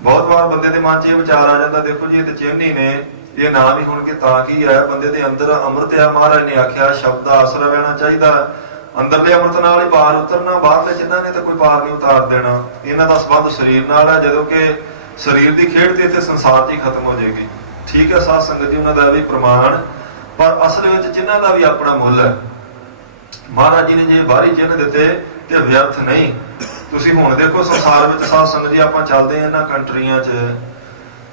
ਬਹੁਤ ਵਾਰ ਬੰਦੇ ਦੇ ਮਨ 'ਚ ਇਹ ਵਿਚਾਰ ਆ ਜਾਂਦਾ, ਦੇਖੋ ਜੀ ਇਹ ਤੇ ਚਿੰਨ੍ਹ ਹੀ ਨੇ, ਇਹ ਨਾ ਵੀ ਹੋਣਗੇ ਤਾਂ ਕੀ ਹੈ, ਬੰਦੇ ਦੇ ਅੰਦਰ ਅੰਮ੍ਰਿਤ ਆ। ਮਹਾਰਾਜ ਨੇ ਆਖਿਆ ਸ਼ਬਦ ਦਾ ਆਸਰਾ ਲੈਣਾ ਚਾਹੀਦਾ, ਅੰਦਰਲੇ ਅੰਮ੍ਰਿਤ ਨਾਲ ਹੀ ਪਾਰ ਉਤਰਨਾ, ਬਾਹਰਲੇ ਜਿਨ੍ਹਾਂ ਨੇ ਤਾਂ ਕੋਈ ਪਾਰ ਨਹੀਂ ਉਤਾਰ ਦੇਣਾ। ਇਹਨਾਂ ਦਾ ਸੰਬੰਧ ਸਰੀਰ ਨਾਲ ਹੈ, ਜਦੋਂ ਕਿ ਸਰੀਰ ਦੀ ਖੇਡ ਤੇ ਇੱਥੇ ਸੰਸਾਰ 'ਚ ਹੀ ਖਤਮ ਹੋ ਜਾਏਗੀ। ਠੀਕ ਹੈ ਸਾਧ ਸੰਗਤ ਜੀ, ਉਹਨਾਂ ਦਾ ਵੀ ਪ੍ਰਮਾਣ, ਪਰ ਅਸਲ ਵਿੱਚ ਜਿਨ੍ਹਾਂ ਦਾ ਵੀ ਆਪਣਾ ਮੁੱਲ ਹੈ। ਮਹਾਰਾਜ ਜੀ ਨੇ ਜੇ ਬਾਹਰੀ ਚਿੰਨ੍ਹ ਦਿੱਤੇ ਤੇ ਵਿਅਰਥ ਨਹੀਂ। ਤੁਸੀਂ ਹੁਣ ਦੇਖੋ ਸੰਸਾਰ ਵਿੱਚ ਸਾਧ ਸੰਗਤ ਜੀ ਆਪਾਂ ਚੱਲਦੇ ਹਾਂ ਇਹਨਾਂ ਕੰਟਰੀਆਂ 'ਚ,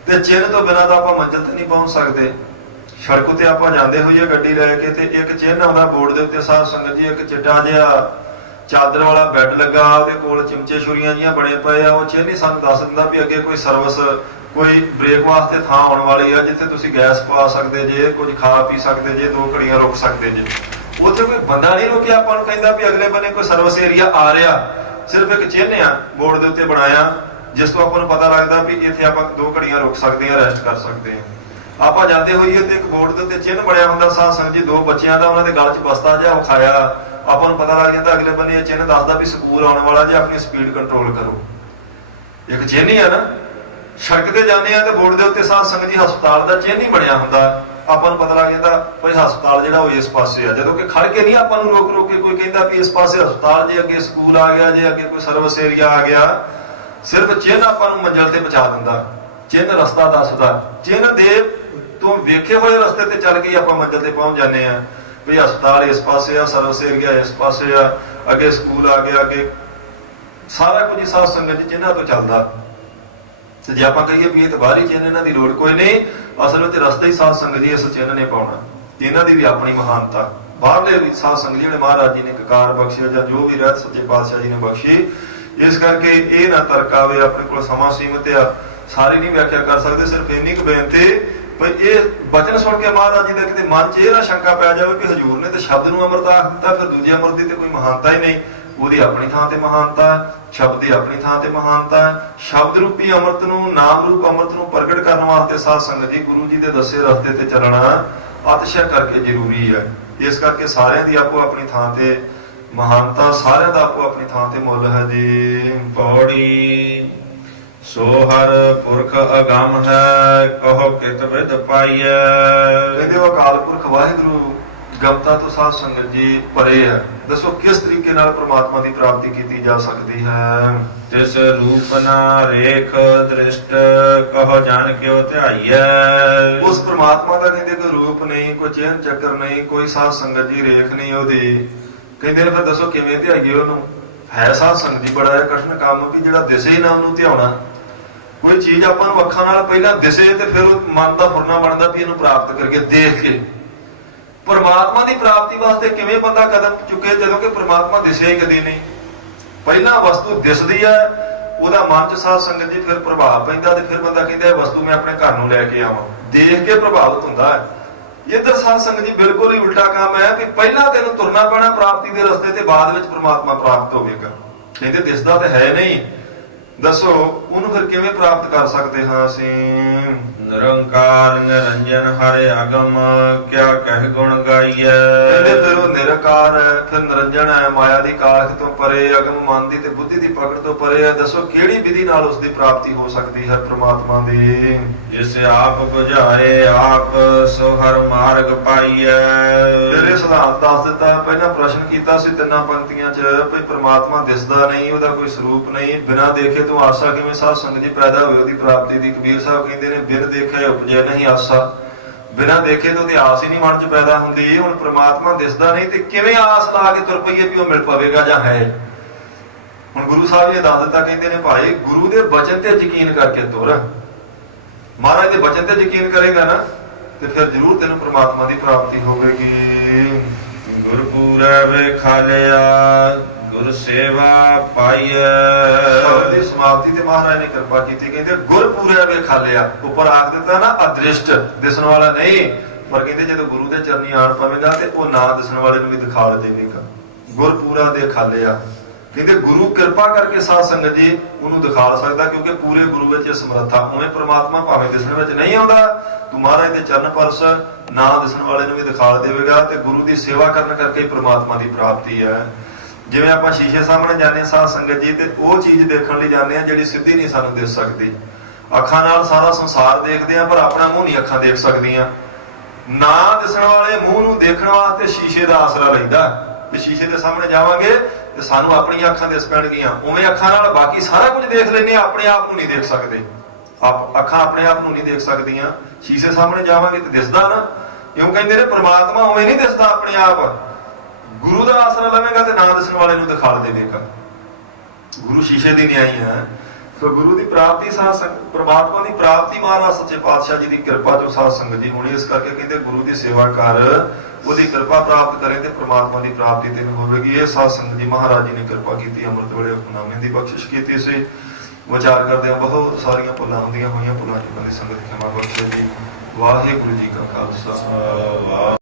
ਤੇ ਚਿੰਨ੍ਹ ਤੋਂ ਬਿਨਾਂ ਤਾਂ ਆਪਾਂ ਮੰਜ਼ਿਲ ਤੇ ਨਹੀਂ ਪਹੁੰਚ ਸਕਦੇ। ਸੜਕ ਉੱਤੇ ਆਪਾਂ ਜਾਂਦੇ ਹੋਈਏ ਗੱਡੀ ਲੈ ਕੇ ਤੇ ਇੱਕ ਚਿੰਨ੍ਹ ਆਉਂਦਾ ਬੋਰਡ ਦੇ ਉੱਤੇ ਸਾਧ ਸੰਗਤ ਜੀ, ਇੱਕ ਚਿੱਟਾ ਜਿਹਾ ਚਾਦਰ ਵਾਲਾ ਬੈੱਡ ਲੱਗਾ, ਉਹਦੇ ਕੋਲ ਚਿਮਚੇ ਛੁਰੀਆਂ ਜੀਆਂ ਬਣੇ ਪਏ ਆ। ਉਹ ਚਿੰਨ੍ਹ ਹੀ ਸਾਨੂੰ ਦੱਸ ਦਿੰਦਾ ਵੀ ਅੱਗੇ ਕੋਈ ਸਰਵਿਸ, ਕੋਈ ਬ੍ਰੇਕ ਵਾਸਤੇ ਥਾਂ ਆਉਣ ਵਾਲੀ ਆ, ਜਿੱਥੇ ਤੁਸੀਂ ਗੈਸ ਪਾ ਸਕਦੇ ਜੇ, ਕੁਝ ਖਾ ਪੀ ਸਕਦੇ ਜੇ, 2 ਘੜੀਆਂ ਰੁਕ ਸਕਦੇ ਜੇ। ਉੱਥੇ ਕੋਈ ਬੰਦਾ ਨਹੀਂ ਰੁਕਿਆ, ਆਪਾਂ ਨੂੰ ਕਹਿੰਦਾ ਵੀ ਅਗਲੇ ਬੰਨੇ ਕੋਈ ਸਰਵਿਸ ਏਰੀਆ ਆ ਰਿਹਾ। ਸਿਰਫ ਇੱਕ ਚਿੰਨ੍ਹ ਆ ਬੋਰਡ ਦੇ ਉੱਤੇ ਬਣਾਇਆ, ਜਿਸ ਤੋਂ ਆਪਾਂ ਨੂੰ ਪਤਾ ਲੱਗਦਾ ਵੀ ਇੱਥੇ ਆਪਾਂ 2 ਘੜੀਆਂ ਰੁਕ ਸਕਦੇ ਹਾਂ, ਰੈਸਟ ਕਰ ਸਕਦੇ ਹਾਂ। ਆਪਾਂ ਜਾਂਦੇ ਹੋਈਏ ਤੇ ਇੱਕ ਬੋਰਡ ਦੇ ਉੱਤੇ ਚਿੰਨ੍ਹ ਬਣਿਆ ਹੁੰਦਾ ਸਾਧ ਸੰਗਤ ਜੀ, 2 ਬੱਚਿਆਂ ਦਾ, ਉਹਨਾਂ ਦੇ ਗਲ 'ਚ ਬਸਤਾ ਜਿਹਾ ਵਿਖਾਇਆ। ਆਪਾਂ ਨੂੰ ਪਤਾ ਲੱਗ ਜਾਂਦਾ ਅਗਲੇ ਬੰਨੇ ਇਹ ਚਿੰਨ੍ਹ ਦੱਸਦਾ ਵੀ ਸਕੂਲ ਆਉਣ ਵਾਲਾ ਜੇ, ਆਪਣੀ ਸਪੀਡ ਕੰਟਰੋਲ ਕਰੋ। ਇੱਕ ਚਿੰਨ੍ਹ ਹੀ ਆ ਨਾ। ਸੜਕ ਤੇ ਜਾਂਦੇ ਆ ਤੇ ਬੋਰਡ ਦੇ ਉੱਤੇ ਸਾਧ ਸੰਗਤ ਜੀ ਹਸਪਤਾਲ ਦਾ ਚਿੰਨ੍ਹ ਹੀ ਬਣਿਆ ਹੁੰਦਾ। ਆਪਾਂ ਨੂੰ ਪਤਾ ਲੱਗ ਜਾਂਦਾ ਭਾਈ ਹਸਪਤਾਲ ਜਿਹੜਾ ਉਹ ਇਸ ਪਾਸੇ ਆ, ਜਦੋਂ ਕਿ ਖੜ ਕੇ ਨਹੀਂ ਆਪਾਂ ਨੂੰ ਰੋਕ ਕੇ ਕੋਈ ਕਹਿੰਦਾ ਵੀ ਇਸ ਪਾਸੇ ਹਸਪਤਾਲ ਜੇ, ਅੱਗੇ ਸਕੂਲ ਆ ਗਿਆ ਜੇ, ਅੱਗੇ ਕੋਈ ਸਰਵਿਸ ਏਰੀਆ ਆ ਗਿਆ। ਸਿਰਫ ਚਿੰਨ੍ਹ ਆਪਾਂ ਨੂੰ ਮੰਜ਼ਿਲ ਤੇ ਪਹੁੰਚਾ ਦਿੰਦਾ, ਚਿੰਨ੍ਹ ਰਸਤਾ ਦੱਸਦਾ। ਚਿੰਨ੍ਹ ਦੇ ਤੋਂ ਵੇਖੇ ਹੋਏ ਰਸਤੇ ਤੇ ਚੱਲ ਕੇ ਆਪਾਂ ਮੰਜ਼ਿਲ ਤੇ ਪਹੁੰਚ ਜਾਂਦੇ ਆ ਵੀ ਹਸਪਤਾਲ ਇਸ ਪਾਸੇ ਆ, ਸਰਵਿਸ ਏਰੀਆ ਇਸ ਪਾਸੇ ਆ, ਅੱਗੇ ਸਕੂਲ ਆ ਗਿਆ, ਅੱਗੇ ਸਾਰਾ ਕੁਝ ਸਾਧ ਸੰਗਤ ਜੀ ਚਿੰਨ੍ਹਾਂ ਤੋਂ ਚੱਲਦਾ। ਤੇ ਜੇ ਆਪਾਂ ਕਹੀਏ ਵੀ ਇਹ ਤਾਂ ਬਾਹਰੀ ਚਿੰਨ੍ਹ, ਇਹਨਾਂ ਦੀ ਲੋੜ ਕੋਈ ਨਹੀਂ, ਅਸਲ ਵਿੱਚ ਰਸਤਾ ਹੀ ਸਾਧ ਸੰਗਤ ਜੀ ਇਸ ਚਿੰਨ੍ਹ ਨੇ ਪਾਉਣਾ। ਇਹਨਾਂ ਦੀ ਵੀ ਆਪਣੀ ਮਹਾਨਤਾ। ਬਾਹਰਲੇ ਵੀ ਸਾਧ ਸੰਗਤ ਜਿਹੜੇ ਮਹਾਰਾਜ ਜੀ ਨੇ ਕਕਾਰ ਬਖਸ਼ਿਆ ਜਾਂ ਜੋ ਵੀ ਰਹਿਤ ਸੱਚੇ ਪਾਤਸ਼ਾਹ ਜੀ ਨੇ ਬਖਸ਼ੀ। ਇਸ ਕਰਕੇ ਇਹ ਨਾ ਤਰਕ ਆਵੇ, ਆਪਣੇ ਕੋਲ ਸਮਾਂ ਸੀਮਿਤ ਆ, ਸਾਰੀ ਨਹੀਂ ਵਿਆਖਿਆ ਕਰ ਸਕਦੇ। ਸਿਰਫ ਇੰਨੀ ਕੁ ਬੇਨਤੀ ਵੀ ਇਹ ਬਚਨ ਸੁਣ ਕੇ ਮਹਾਰਾਜ ਜੀ ਦਾ ਕਿਤੇ ਮਨ 'ਚ ਇਹ ਨਾ ਸ਼ੰਕਾ ਪੈ ਜਾਵੇ ਵੀ ਹਜ਼ੂਰ ਨੇ ਤੇ ਸ਼ਬਦ ਨੂੰ ਅੰਮ੍ਰਿਤ ਆਖ ਦਿੱਤਾ, ਫਿਰ ਦੂਜੇ ਅੰਮ੍ਰਿਤ ਦੀ ਤੇ ਕੋਈ ਮਹਾਨਤਾ ਹੀ ਨਹੀਂ। ਉਹਦੀ ਆਪਣੀ ਥਾਂ ਤੇ ਮਹਾਨਤਾ ਹੈ, ਸ਼ਬਦ ਦੀ ਆਪਣੀ ਥਾਂ ਤੇ ਮਹਾਨਤਾ ਹੈ। ਸ਼ਬਦ ਰੂਪੀ ਅੰਮ੍ਰਿਤ ਨੂੰ, ਨਾਮ ਰੂਪ ਅੰਮ੍ਰਿਤ ਨੂੰ ਪ੍ਰਗਟ ਕਰਨ ਵਾਸਤੇ ਸਾਧ ਸੰਗਤ ਜੀ ਗੁਰੂ ਜੀ ਦੇ ਦੱਸੇ ਰਸਤੇ ਤੇ ਚੱਲਣਾ ਅਤਿਸ਼ੈ ਕਰਕੇ ਜ਼ਰੂਰੀ ਹੈ। ਇਸ ਕਰਕੇ ਸਾਰਿਆਂ ਦੀ ਆਪੋ ਆਪਣੀ ਥਾਂ ਤੇ ਮਹਾਨਤਾ, ਸਾਰਿਆਂ ਦਾ ਆਪੋ ਆਪਣੀ ਥਾਂ ਤੇ ਮੁੱਲ ਹੈ ਜੀ। ਪੌੜੀ ਸੋ ਹਰ ਪੁਰਖ ਅਗੰਮ ਹੈ, ਕਹੋ ਕਿਤ ਵਿਦ ਪਾਈਐ। ਕਹਿੰਦੇ ਉਹ ਅਕਾਲ ਪੁਰਖ ਵਾਹਿਗੁਰੂ ਗਮਤਾ ਤੋਂ ਸਾਧ ਸੰਗਤ ਜੀ ਪਰੇ ਹੈ। ਦੱਸੋ ਕਿਸ ਤਰੀਕੇ ਨਾਲ ਪ੍ਰਮਾਤਮਾ ਦੀ ਪ੍ਰਾਪਤੀ ਕੀਤੀ ਜਾ ਸਕਦੀ ਹੈ। ਤਿਸ ਰੂਪ ਨਾ ਰੇਖ ਦ੍ਰਿਸ਼ਟ, ਕਹੋ ਜਾਣ ਕਿਉ ਧਿਆਈਐ। ਉਸ ਪ੍ਰਮਾਤਮਾ ਦਾ ਕਹਿੰਦੇ ਕੋਈ ਰੂਪ ਨਹੀਂ, ਕੋਈ ਚਿਹਨ ਚੱਕਰ ਨਹੀਂ, ਕੋਈ ਸਾਧ ਸੰਗਤ ਜੀ ਰੇਖ ਨਹੀਂ ਉਹਦੀ। ਕਹਿੰਦੇ ਨੇ ਫਿਰ ਦੱਸੋ ਕਿਵੇਂ ਧਿਆਈਏ ਉਹਨੂੰ। ਹੈ ਸਾਧ ਸੰਗਤ ਜੀ ਬੜਾ ਕਠਿਨ ਕੰਮ ਵੀ ਜਿਹੜਾ ਦਿਸੇ ਹੀ ਨਾ ਉਹਨੂੰ ਧਿਆਉਣਾ। ਕੋਈ ਚੀਜ਼ ਆਪਾਂ ਨੂੰ ਅੱਖਾਂ ਨਾਲ ਪਹਿਲਾਂ ਦਿਸੇ ਤੇ ਫਿਰ ਉਹ ਮਨ ਦਾ ਫੁਰਨਾ ਬਣਦਾ ਵੀ ਇਹਨੂੰ ਪ੍ਰਾਪਤ ਕਰਕੇ ਦੇਖ ਕੇ। ਪਰਮਾਤਮਾ ਦੀ ਪ੍ਰਾਪਤੀ ਵਾਸਤੇ ਕਿਵੇਂ ਬੰਦਾ ਕਦਮ ਚੁੱਕੇ ਜਦੋਂ ਕਿ ਪਰਮਾਤਮਾ ਦਿਸਿਆ ਹੀ ਕਦੇ ਨਹੀਂ। ਪਹਿਲਾਂ ਵਸਤੂ ਦਿਸਦੀ ਹੈ, ਉਹਦਾ ਮਨ 'ਚ ਸਾਧ ਸੰਗਤ ਜੀ ਫਿਰ ਪ੍ਰਭਾਵ ਪੈਂਦਾ ਤੇ ਫਿਰ ਬੰਦਾ ਕਹਿੰਦਾ ਇਹ ਵਸਤੂ ਮੈਂ ਆਪਣੇ ਘਰ ਨੂੰ ਲੈ ਕੇ ਆਵਾਂ। ਦੇਖ ਕੇ ਪ੍ਰਭਾਵਿਤ ਹੁੰਦਾ ਹੈ। ਇੱਧਰ ਸਾਧ ਸੰਗਤ ਜੀ ਬਿਲਕੁਲ ਹੀ ਉਲਟਾ ਕੰਮ ਹੈ ਵੀ ਪਹਿਲਾਂ ਤੈਨੂੰ ਤੁਰਨਾ ਪੈਣਾ ਪ੍ਰਾਪਤੀ ਦੇ ਰਸਤੇ ਤੇ ਬਾਅਦ ਵਿੱਚ ਪਰਮਾਤਮਾ ਪ੍ਰਾਪਤ ਹੋਵੇਗਾ। ਕਹਿੰਦੇ ਦਿਸਦਾ ਤਾਂ ਹੈ ਨਹੀਂ, ਦੱਸੋ ਉਹਨੂੰ ਫਿਰ ਕਿਵੇਂ ਪ੍ਰਾਪਤ ਕਰ ਸਕਦੇ ਹਾਂ ਅਸੀਂ। ਨਿਰੰਕਾਰ ਨਿਰੰਜਨ ਹਰਿ ਅਗਮ ਕਿਆ ਕਹਿ ਗੁਣ ਕਹਿੰਦੇ ਗਾਈਐ। ਫਿਰ ਉਹ ਨਿਰੰਕਾਰ ਹੈ, ਫਿਰ ਨਿਰੰਜਨ ਹੈ, ਮਾਇਆ ਦੀ ਕਾਲਖ ਤੋਂ ਪਰੇ, ਅਗਮ ਮਨ ਦੀ ਤੇ ਬੁੱਧੀ ਦੀ ਪਕੜ ਤੋਂ ਪਰੇ ਹੈ। ਦੱਸੋ ਕਿਹੜੀ ਵਿਧੀ ਨਾਲ ਉਸ ਦੀ ਪ੍ਰਾਪਤੀ ਹੋ ਸਕਦੀ ਹੈ ਪ੍ਰਮਾਤਮਾ ਦੀ? ਜਿਸ ਆਪ 부ਝਾਏ ਆਪ ਸੋ ਹਰ ਮਾਰਗ ਪਾਈਐ। ਫਿਰ ਇਹ ਸਿਧਾਂਤ ਦੱਸ ਦਿੱਤਾ। ਪਹਿਲਾਂ ਪ੍ਰਸ਼ਨ ਕੀਤਾ ਸੀ ਤਿੰਨਾਂ ਪੰਕਤੀਆਂ 'ਚ ਵੀ ਪ੍ਰਮਾਤਮਾ ਦਿਸਦਾ ਨਹੀਂ, ਉਹਦਾ ਕੋਈ ਸਰੂਪ ਨਹੀਂ, ਬਿਨਾਂ ਦੇਖੇ ਤੋਂ ਆਸਾ ਕਿਵੇਂ ਸਾਧ ਸੰਗਤ ਜੀ ਪੈਦਾ ਹੋਵੇ ਉਹਦੀ ਪ੍ਰਾਪਤੀ ਦੀ? ਕਬੀਰ ਸਾਹਿਬ ਕਹਿੰਦੇ ਨੇ ਬਿਨ ਦੇਖੇ ਉਪਜੇ ਨਹੀਂ ਆਸਾ। ਬਿਨਾਂ ਦੇਖੇ ਤੋਂ ਤੇ ਆਸ ਹੀ ਨਹੀਂ ਮਨ 'ਚ ਪੈਦਾ ਹੁੰਦੀ। ਹੁਣ ਪ੍ਰਮਾਤਮਾ ਦਿਸਦਾ ਨਹੀਂ ਤੇ ਕਿਵੇਂ ਆਸ ਲਾ ਕੇ ਤੁਰ ਪਈਏ ਵੀ ਉਹ ਮਿਲ ਪਵੇਗਾ ਜਾਂ ਹੈ? ਹੁਣ ਗੁਰੂ ਸਾਹਿਬ ਜੀ ਦੱਸ ਦਿੱਤਾ, ਕਹਿੰਦੇ ਨੇ ਭਾਈ ਗੁਰੂ ਦੇ ਬਚਨ ਤੇ ਯਕੀਨ ਕਰਕੇ ਤੁਰ। ਮਹਾਰਾਜ ਦੇ ਬਚਨ ਤੇ ਯਕੀਨ ਕਰੇਗਾ ਨਾ ਤੇ ਫਿਰ ਜ਼ਰੂਰ ਤੈਨੂੰ ਪ੍ਰਮਾਤਮਾ ਦੀ ਪ੍ਰਾਪਤੀ ਹੋਵੇਗੀ। ਗੁਰਪੂਰੈ ਵੇਖਾਲਿਆ ਗੁਰ ਸੇਵਾ ਪਾਈਐ। ਸ਼ਬਦ ਦੀ ਸਮਾਪਤੀ ਤੇ ਮਹਾਰਾਜ ਨੇ ਕਿਰਪਾ ਕੀਤੀ। ਕਹਿੰਦੇ ਗੁਰਪੂਰੈ ਵੇਖਾਲਿਆ। ਉੱਪਰ ਆਖ ਦਿੱਤਾ ਨਾ ਅਦ੍ਰਿਸ਼ਟ, ਦਿਸਣ ਵਾਲਾ ਨਹੀਂ, ਪਰ ਕਹਿੰਦੇ ਜਦੋਂ ਗੁਰੂ ਦੇ ਚਰਨੀ ਆਣ ਪਵੇਗਾ ਤੇ ਉਹ ਨਾ ਦਿਸਣ ਵਾਲੇ ਨੂੰ ਵੀ ਦਿਖਾ ਦੇਵੇਗਾ। ਗੁਰਪੂਰਾ ਦੇਖਾਲਿਆ। ਕਹਿੰਦੇ ਗੁਰੂ ਕਿਰਪਾ ਕਰਕੇ ਸਾਧ ਸੰਗਤ ਜੀ ਉਹਨੂੰ ਦਿਖਾ ਸਕਦਾ, ਕਿਉਂਕਿ ਪੂਰੇ ਗੁਰੂ ਵਿੱਚ ਸਮਰੱਥਾ। ਉਵੇਂ ਪ੍ਰਮਾਤਮਾ ਭਾਵੇਂ ਦਿਸਣ ਵਿੱਚ ਨਹੀਂ ਆਉਂਦਾ, ਤੂੰ ਮਹਾਰਾਜ ਦੇ ਚਰਨ ਪਰਸ ਨਾ ਦਿਸਣ ਵਾਲੇ ਨੂੰ ਵੀ ਦਿਖਾ ਦੇਵੇਗਾ। ਤੇ ਗੁਰੂ ਦੀ ਸੇਵਾ ਕਰਨ ਕਰਕੇ ਪ੍ਰਮਾਤਮਾ ਦੀ ਪ੍ਰਾਪਤੀ ਹੈ। ਜਿਵੇਂ ਆਪਾਂ ਸ਼ੀਸ਼ੇ ਸਾਹਮਣੇ ਜਾਂਦੇ ਸਾਧ ਸੰਗਤ ਜੀ ਤੇ ਉਹ ਚੀਜ਼ ਦੇਖਣ ਲਈ ਜਾਂਦੇ ਆ ਜਿਹੜੀ ਸਿੱਧੀ ਨਹੀਂ ਸਾਨੂੰ ਦਿਸ ਸਕਦੀ। ਅੱਖਾਂ ਨਾਲ ਸਾਰਾ ਸੰਸਾਰ ਦੇਖਦੇ ਆ ਪਰ ਆਪਣਾ ਮੂੰਹ ਨਹੀਂ ਅੱਖਾਂ ਦੇਖ ਸਕਦੀਆਂ। ਨਾ ਦਿਸਣ ਵਾਲੇ ਮੂੰਹ ਨੂੰ ਦੇਖਣ ਵਾਸਤੇ ਸ਼ੀਸ਼ੇ ਦਾ ਆਸਰਾ ਲੈਂਦਾ ਵੀ ਸ਼ੀਸ਼ੇ ਦੇ ਸਾਹਮਣੇ ਜਾਵਾਂਗੇ ਤੇ ਸਾਨੂੰ ਆਪਣੀਆਂ ਅੱਖਾਂ ਦਿਸ ਪੈਣਗੀਆਂ। ਉਵੇਂ ਅੱਖਾਂ ਨਾਲ ਬਾਕੀ ਸਾਰਾ ਕੁਝ ਦੇਖ ਲੈਂਦੇ ਆ, ਆਪਣੇ ਆਪ ਨੂੰ ਨਹੀਂ ਦੇਖ ਸਕਦੇ। ਅੱਖਾਂ ਆਪਣੇ ਆਪ ਨੂੰ ਨਹੀਂ ਦੇਖ ਸਕਦੀਆਂ। ਸ਼ੀਸ਼ੇ ਸਾਹਮਣੇ ਜਾਵਾਂਗੇ ਤੇ ਦਿਸਦਾ ਨਾ। ਕਿਉਂ ਕਹਿੰਦੇ ਨੇ ਪ੍ਰਮਾਤਮਾ ਉਵੇਂ ਨਹੀਂ ਦਿਸਦਾ ਆਪਣੇ ਆਪ। ਗੁਰੂ ਦਾ ਆਸਰਾ ਲਵੇਗਾ ਤੇ ਨਾ ਦਿਸਣ ਵਾਲੇ ਨੂੰ ਦਿਖਾ ਦੇਵੇਗਾ। ਗੁਰੂ ਸ਼ੀਸ਼ੇ ਦੀ ਨਿਆਈ ਹੈ। ਸੋ ਗੁਰੂ ਦੀ ਪ੍ਰਾਪਤੀ ਪ੍ਰਮਾਤਮਾ ਦੀ ਪ੍ਰਾਪਤੀ ਮਹਾਰਾਜ ਸੱਚੇ ਪਾਤਸ਼ਾਹ ਜੀ ਦੀ ਕਿਰਪਾ ਤੋਂ ਸਾਧ ਸੰਗਤ ਜੀ ਹੋਣੀ। ਇਸ ਕਰਕੇ ਕਹਿੰਦੇ ਗੁਰੂ ਦੀ ਸੇਵਾ ਕਰ, ਉਹਦੀ ਕਿਰਪਾ ਪ੍ਰਾਪਤ ਕਰੇ ਤੇ ਪ੍ਰਮਾਤਮਾ ਦੀ ਪ੍ਰਾਪਤੀ ਤੈਨੂੰ ਹੋਵੇਗੀ। ਇਹ ਸਾਧ ਸੰਗਤ ਜੀ ਮਹਾਰਾਜ ਜੀ ਨੇ ਕਿਰਪਾ ਕੀਤੀ, ਅੰਮ੍ਰਿਤ ਵੇਲੇ ਹੁਕਮਨਾਮੇ ਦੀ ਬਖਸ਼ਿਸ਼ ਕੀਤੀ ਸੀ। ਵਿਚਾਰ ਕਰਦੇ ਆ ਬਹੁਤ ਸਾਰੀਆਂ ਭੁੱਲਾਂ ਹੁੰਦੀਆਂ ਹੋਈਆਂ, ਭੁੱਲਾਂ ਚੁੱਕਣ ਦੀ ਸੰਗਤ ਖਿਮਾ ਬਖਸ਼ੇ ਜੀ। ਵਾਹਿਗੁਰੂ ਜੀ ਕਾ ਖਾਲਸਾ।